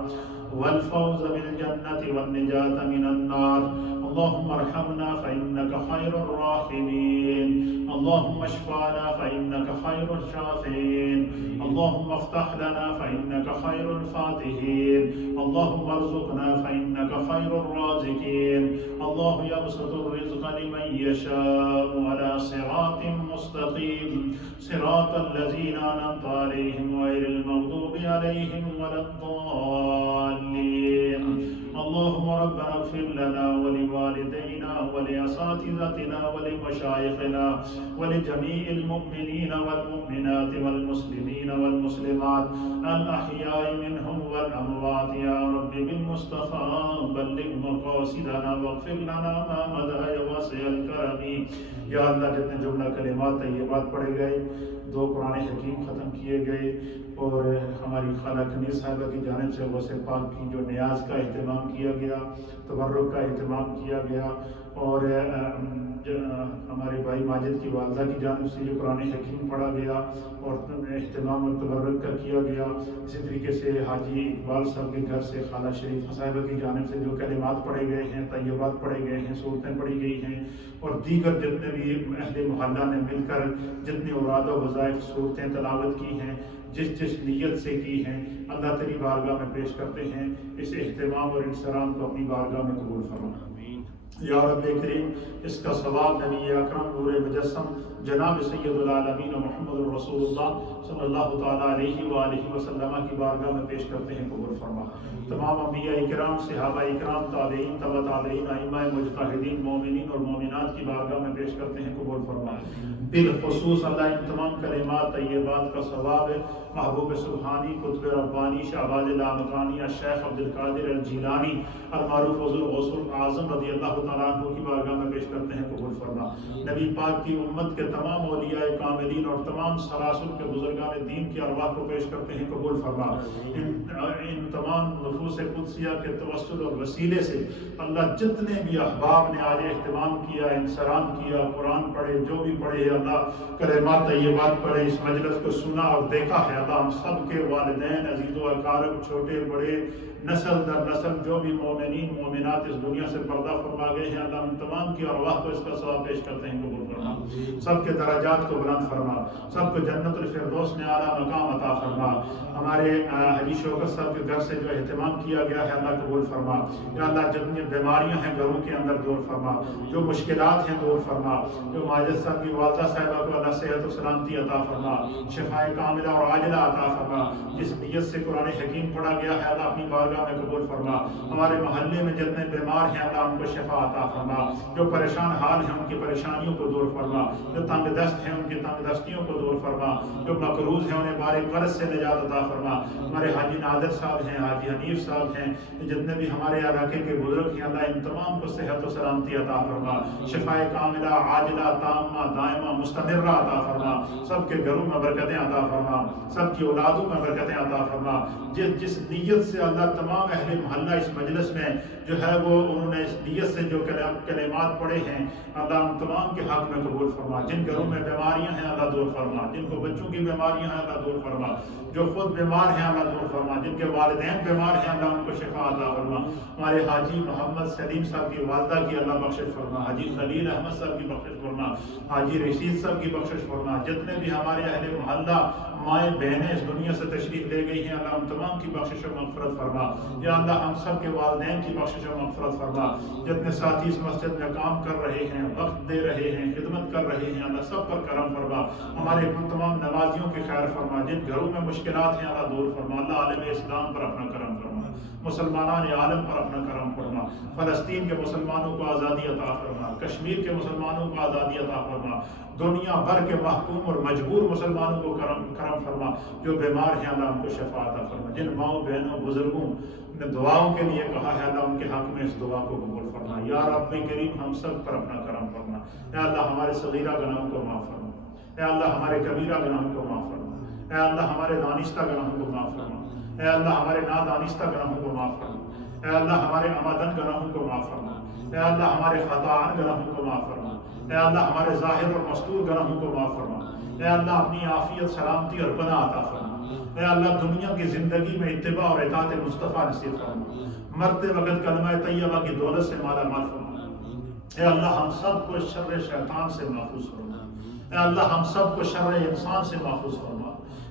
والفوز بالجنة والنجاة من النار. اللهم ارحمنا فإنك خير الراحمين. اللهم اشفعنا فإنك خير الشافعين. اللهم افتح لنا فإنك خير الفاتحين. اللهم ارزقنا فإنك خير الرازقين. الله يبسط الرزق لمن يشاء على صراط مستقيم صراط الذين أنعمت عليهم غير المغضوب عليهم ولا الضالين. اللهم ربنا اغفر لنا ولوالدينا ولأساتذتنا ولمشايخنا ولجميع المؤمنين والمؤمنات والمسلمين والمسلمات الأحياء منهم والأموات يا رب بالمصطفى بلغ مقاصدنا واغفر لنا ما مدى يا واسع الكرم. یا اللہ جتنے جملہ کلمات طیبات پڑھے گئے، 2 قرآن حکیم ختم کیے گئے اور ہماری خالہ کنیز صاحبہ کی جانب سے غوث پاک کی جو نیاز کا اہتمام کیا گیا، تبرک کا اہتمام کیا گیا اور ہمارے بھائی ماجد کی والدہ کی جانب سے جو قرآن حکیم پڑھا گیا اور اہتمام اور تبرک کا کیا گیا. اسی طریقے سے حاجی اقبال صاحب کے گھر سے خالہ شریف صاحبہ کی جانب سے جو کلمات پڑھے گئے ہیں، طیبات پڑھے گئے ہیں، صورتیں پڑھی گئی ہیں اور دیگر جتنے بھی اہل محلہ نے مل کر جتنے اوراد و وظائف صورتیں تلاوت کی ہیں، جس نیت سے کی ہیں، اللہ تیری بارگاہ میں پیش کرتے ہیں. اس اہتمام اور انصرام کو اپنی بارگاہ میں قبول فرما. یا رب کریم، اس کا ثواب نبی اکرم نور مجسم جناب سید العالمین محمد رسول اللہ صلی اللہ تعالیٰ علیہ وآلہ وسلم کی بارگاہ میں پیش کرتے ہیں، قبول فرما. تمام انبیاء اکرام، صحابہ اکرام، تابعین، تبع تابعین، ائمہ مجتہدین، مومنین اور مومنات کی بارگاہ میں پیش کرتے ہیں، قبول فرما. بالخصوص اللہ ان تمام کلمات طیبات کا ثواب محبوب سبحانی، قطب ربانی، شہباز لامکانی، الشیخ عبدالقادر الجیلانی المعروف حضور غوث الاعظم رضی اللہ تعالیٰ عنہ کی بارگاہ میں پیش کرتے ہیں قبول فرما۔ نبی پاک کی امت کے تمام اولیاء کاملین اور تمام سلاسل کے بزرگان دین کی ارواح کو پیش کرتے ہیں قبول فرما۔ ان تمام نفوس قدسیہ کے توسل اور وسیلے سے اللہ جتنے بھی احباب نے آج اہتمام کیا، انصرام کیا، قرآن پڑھے، جو بھی پڑھے، اللہ کلمات طیبات پڑھے، اس مجلس کو سنا اور دیکھا ہے، اللہ ہم سب کے والدین، عزیز و اقارب، چھوٹے بڑے، نسل در نسل جو بھی مومنین مومنات اس دنیا سے پردہ فرما گئے ہیں، اللہ ہم تمام کی ارواح کو اس کا ثواب پیش کرتے ہیں قبول فرما۔ سب کے درجات کو بلند فرما، سب کو جنت الفردوس میں اعلیٰ مقام عطا فرما۔ ہمارے حاجی شوکت صاحب کے گھر سے جو اہتمام کیا گیا ہے اللہ قبول فرما۔ یا اللہ جتنی بیماریاں ہیں گھروں کے اندر دور فرما، جو مشکلات ہیں دور فرما، جو ماجد صاحب کی والدہ صاحبہ کو اللہ صحت و سلامتی عطا فرما، شفائے کاملہ اور عاجلہ عطا فرما۔ جس نیت سے قرآن حکیم پڑھا گیا ہے اللہ اپنی بارگاہ میں قبول فرما۔ ہمارے محلے میں جتنے بیمار ہیں اللہ ان کو شفا عطا فرما، جو پریشان حال ہیں ان کی پریشانیوں کو دور فرما، جو تنگ دست ہیں ان کی تنگ دستیوں کو دور فرما، جو مقروض ہیں انہیں بار قرض سے نجات عطا فرما۔ ہمارے حاجی نادر صاحب ہیں، حاجی حنیف صاحب ہیں، جتنے بھی ہمارے علاقے کے بزرگ ہیں اللہ ان تمام کو صحت و سلامتی عطا فرما، شفائے کاملہ عاجلہ تامہ دائمہ مستمرہ عطا فرما، سب کے گھروں میں برکتیں عطا فرما، سب کی اولادوں میں برکتیں عطا فرما۔ جس نیت سے اللہ تمام اہل محلہ اس مجلس میں جو ہے وہ انہوں نے اس نیت سے جو کلمات پڑھے ہیں اللہ ان تمام کے حق میں قبول فرما۔ جن گھروں میں بیماریاں ہیں اللہ دور فرما، جن کو بچوں کی بیماریاں ہیں اللہ دور فرما، جو خود بیمار ہیں اللہ دور فرما، جن کے والدین بیمار ہیں اللہ ان کو شفا عطا فرما۔ ہمارے حاجی محمد سلیم صاحب کی والدہ کی اللہ بخشش فرما، حاجی خلیل احمد صاحب کی بخشش فرما، حاجی رشید صاحب کی بخشش فرما۔ جتنے بھی ہمارے اہل محلہ مائیں بہنیں اس دنیا سے تشریف لے گئی ہیں اللہ ان تمام کی بخشش و مغفرت فرما۔ یا اللہ ہم سب کے والدین کی بخشش و مغفرت فرما۔ جتنے ساتھی اس مسجد میں کام کر رہے ہیں، وقت دے رہے ہیں، خدمت کر رہے ہیں، اللہ سب پر کرم فرما۔ ہمارے تمام نمازیوں کی خیر فرما، جن گھروں میں مشکلات ہیں اللہ دور فرما۔ اللہ عالم اسلام پر اپنا کرم فرما، مسلمانان عالم پر اپنا کرم فرما، فلسطین کے مسلمانوں کو آزادی عطا فرما، کشمیر کے مسلمانوں کو آزادی عطا فرما، دنیا بھر کے محکوم اور مجبور مسلمانوں کو کرم فرما، جو بیمار ہیں اللہ ان کو شفا عطا فرما۔ جن ماؤں بہنوں بزرگوں نے دعاؤں کے لیے کہا ہے اللہ ان کے حق میں اس دعا کو قبول فرما۔ یا رب کریم ہم سب پر اپنا کرم فرما۔ اے اللہ ہمارے صغیرہ گناہوں کو معاف فرما، اے اللہ ہمارے کبیرہ گناہوں کو معاف فرما، اے اللہ ہمارے دانستہ گناہوں کو معاف فرما، اے اللہ ہمارے نادانستہ گناہوں کو معاف فرما، اے اللہ ہمارے آمدن گناہوں کو معاف فرما، اے اللہ ہمارے خطاان گناہوں کو معاف فرما، اے اللہ ہمارے ظاہر اور مستور گناہوں کو معاف فرما، اے اللہ اپنی عافیت سلامتی اور پناہ عطا فرما، اے اللہ دنیا کی زندگی میں اتباع اور اطاعت مصطفیٰ نصیب فرما، مرتے وقت کلمہ طیبہ کی دولت سے مالا مال فرما، اے اللہ ہم سب کو شر شیطان سے محفوظ فرما، اے اللہ ہم سب کو شر انسان سے محفوظ فرما،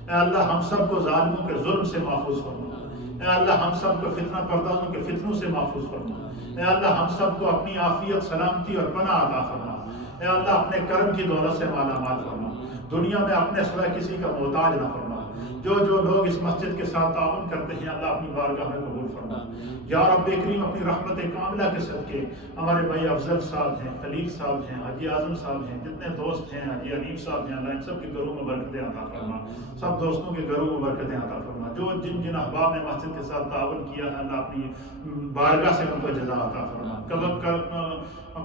اے اللہ ہم سب کو ظالموں کے ظلم سے محفوظ فرما، اے اللہ ہم سب کو فتنہ پردازوں کے فتنوں سے محفوظ فرما، اے اللہ ہم سب کو اپنی عافیت سلامتی اور پناہ عطا فرما، اے اللہ اپنے کرم کی دولت سے مالا مال فرما، دنیا میں اپنے سوا کسی کا محتاج نہ فرما۔ جو لوگ اس مسجد کے ساتھ تعاون کرتے ہیں اللہ اپنی بارگاہ میں قبول فرما۔ یا رب کریم اپنی رحمت کاملہ کے صدقے ہمارے بھائی افضل صاحب ہیں، خلیل صاحب ہیں، حاجی اعظم صاحب ہیں، جتنے دوست ہیں، حاجی حنیف صاحب ہیں، اللہ ان سب کے گھروں میں برکتیں عطا فرما، سب دوستوں کے گھروں میں برکتیں عطا فرما۔ جو جن احباب نے مسجد کے ساتھ تعاون کیا ہے اللہ اپنی بارگاہ سے ان کو جزا عطا فرما،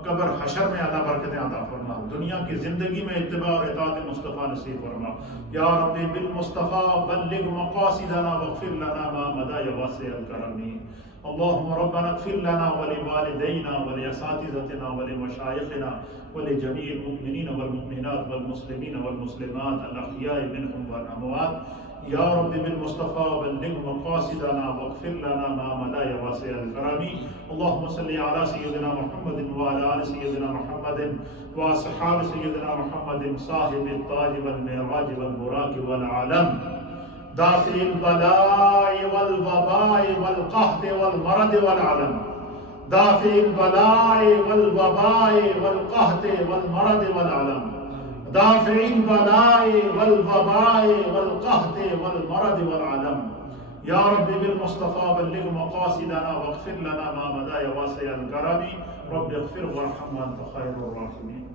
قبر حشر میں اللہ برکتیں عطا فرما، دنیا کی زندگی میں اتباع اور اطاعت مصطفیٰ نصیب فرما۔ یا رب بالمصطفیٰ بلغ مقاصدنا واغفر لنا ما مدى يا واسع الكرم۔ اللهم ربنا اغفر لنا ولوالدينا ولأساتذتنا ولمشايخنا ولجميع المؤمنين والمؤمنات والمسلمين والمسلمات الأحياء منهم والأموات۔ یا رب بالمصطفیٰ بلغ مقاصدنا واغفر لنا ما مدى يا واسع الكرم۔ اللهم صل على سيدنا محمد وعلى آل سيدنا محمد وأصحاب سيدنا محمد صاحب التاج والمعراج والبراق والعالم، دافع البلاء والوباء والقحط والمرض والعلم، دافع البلاء والوباء والقحط والمرض والعلم، دافع البلاء والوباء والقحط والمرض والعلم۔ یا رب بالمصطفیٰ بلغ مقاصدنا واغفر لنا ما مدى يا واسع الكرم۔ رب اغفر وارحم وانت خیر الراحمین۔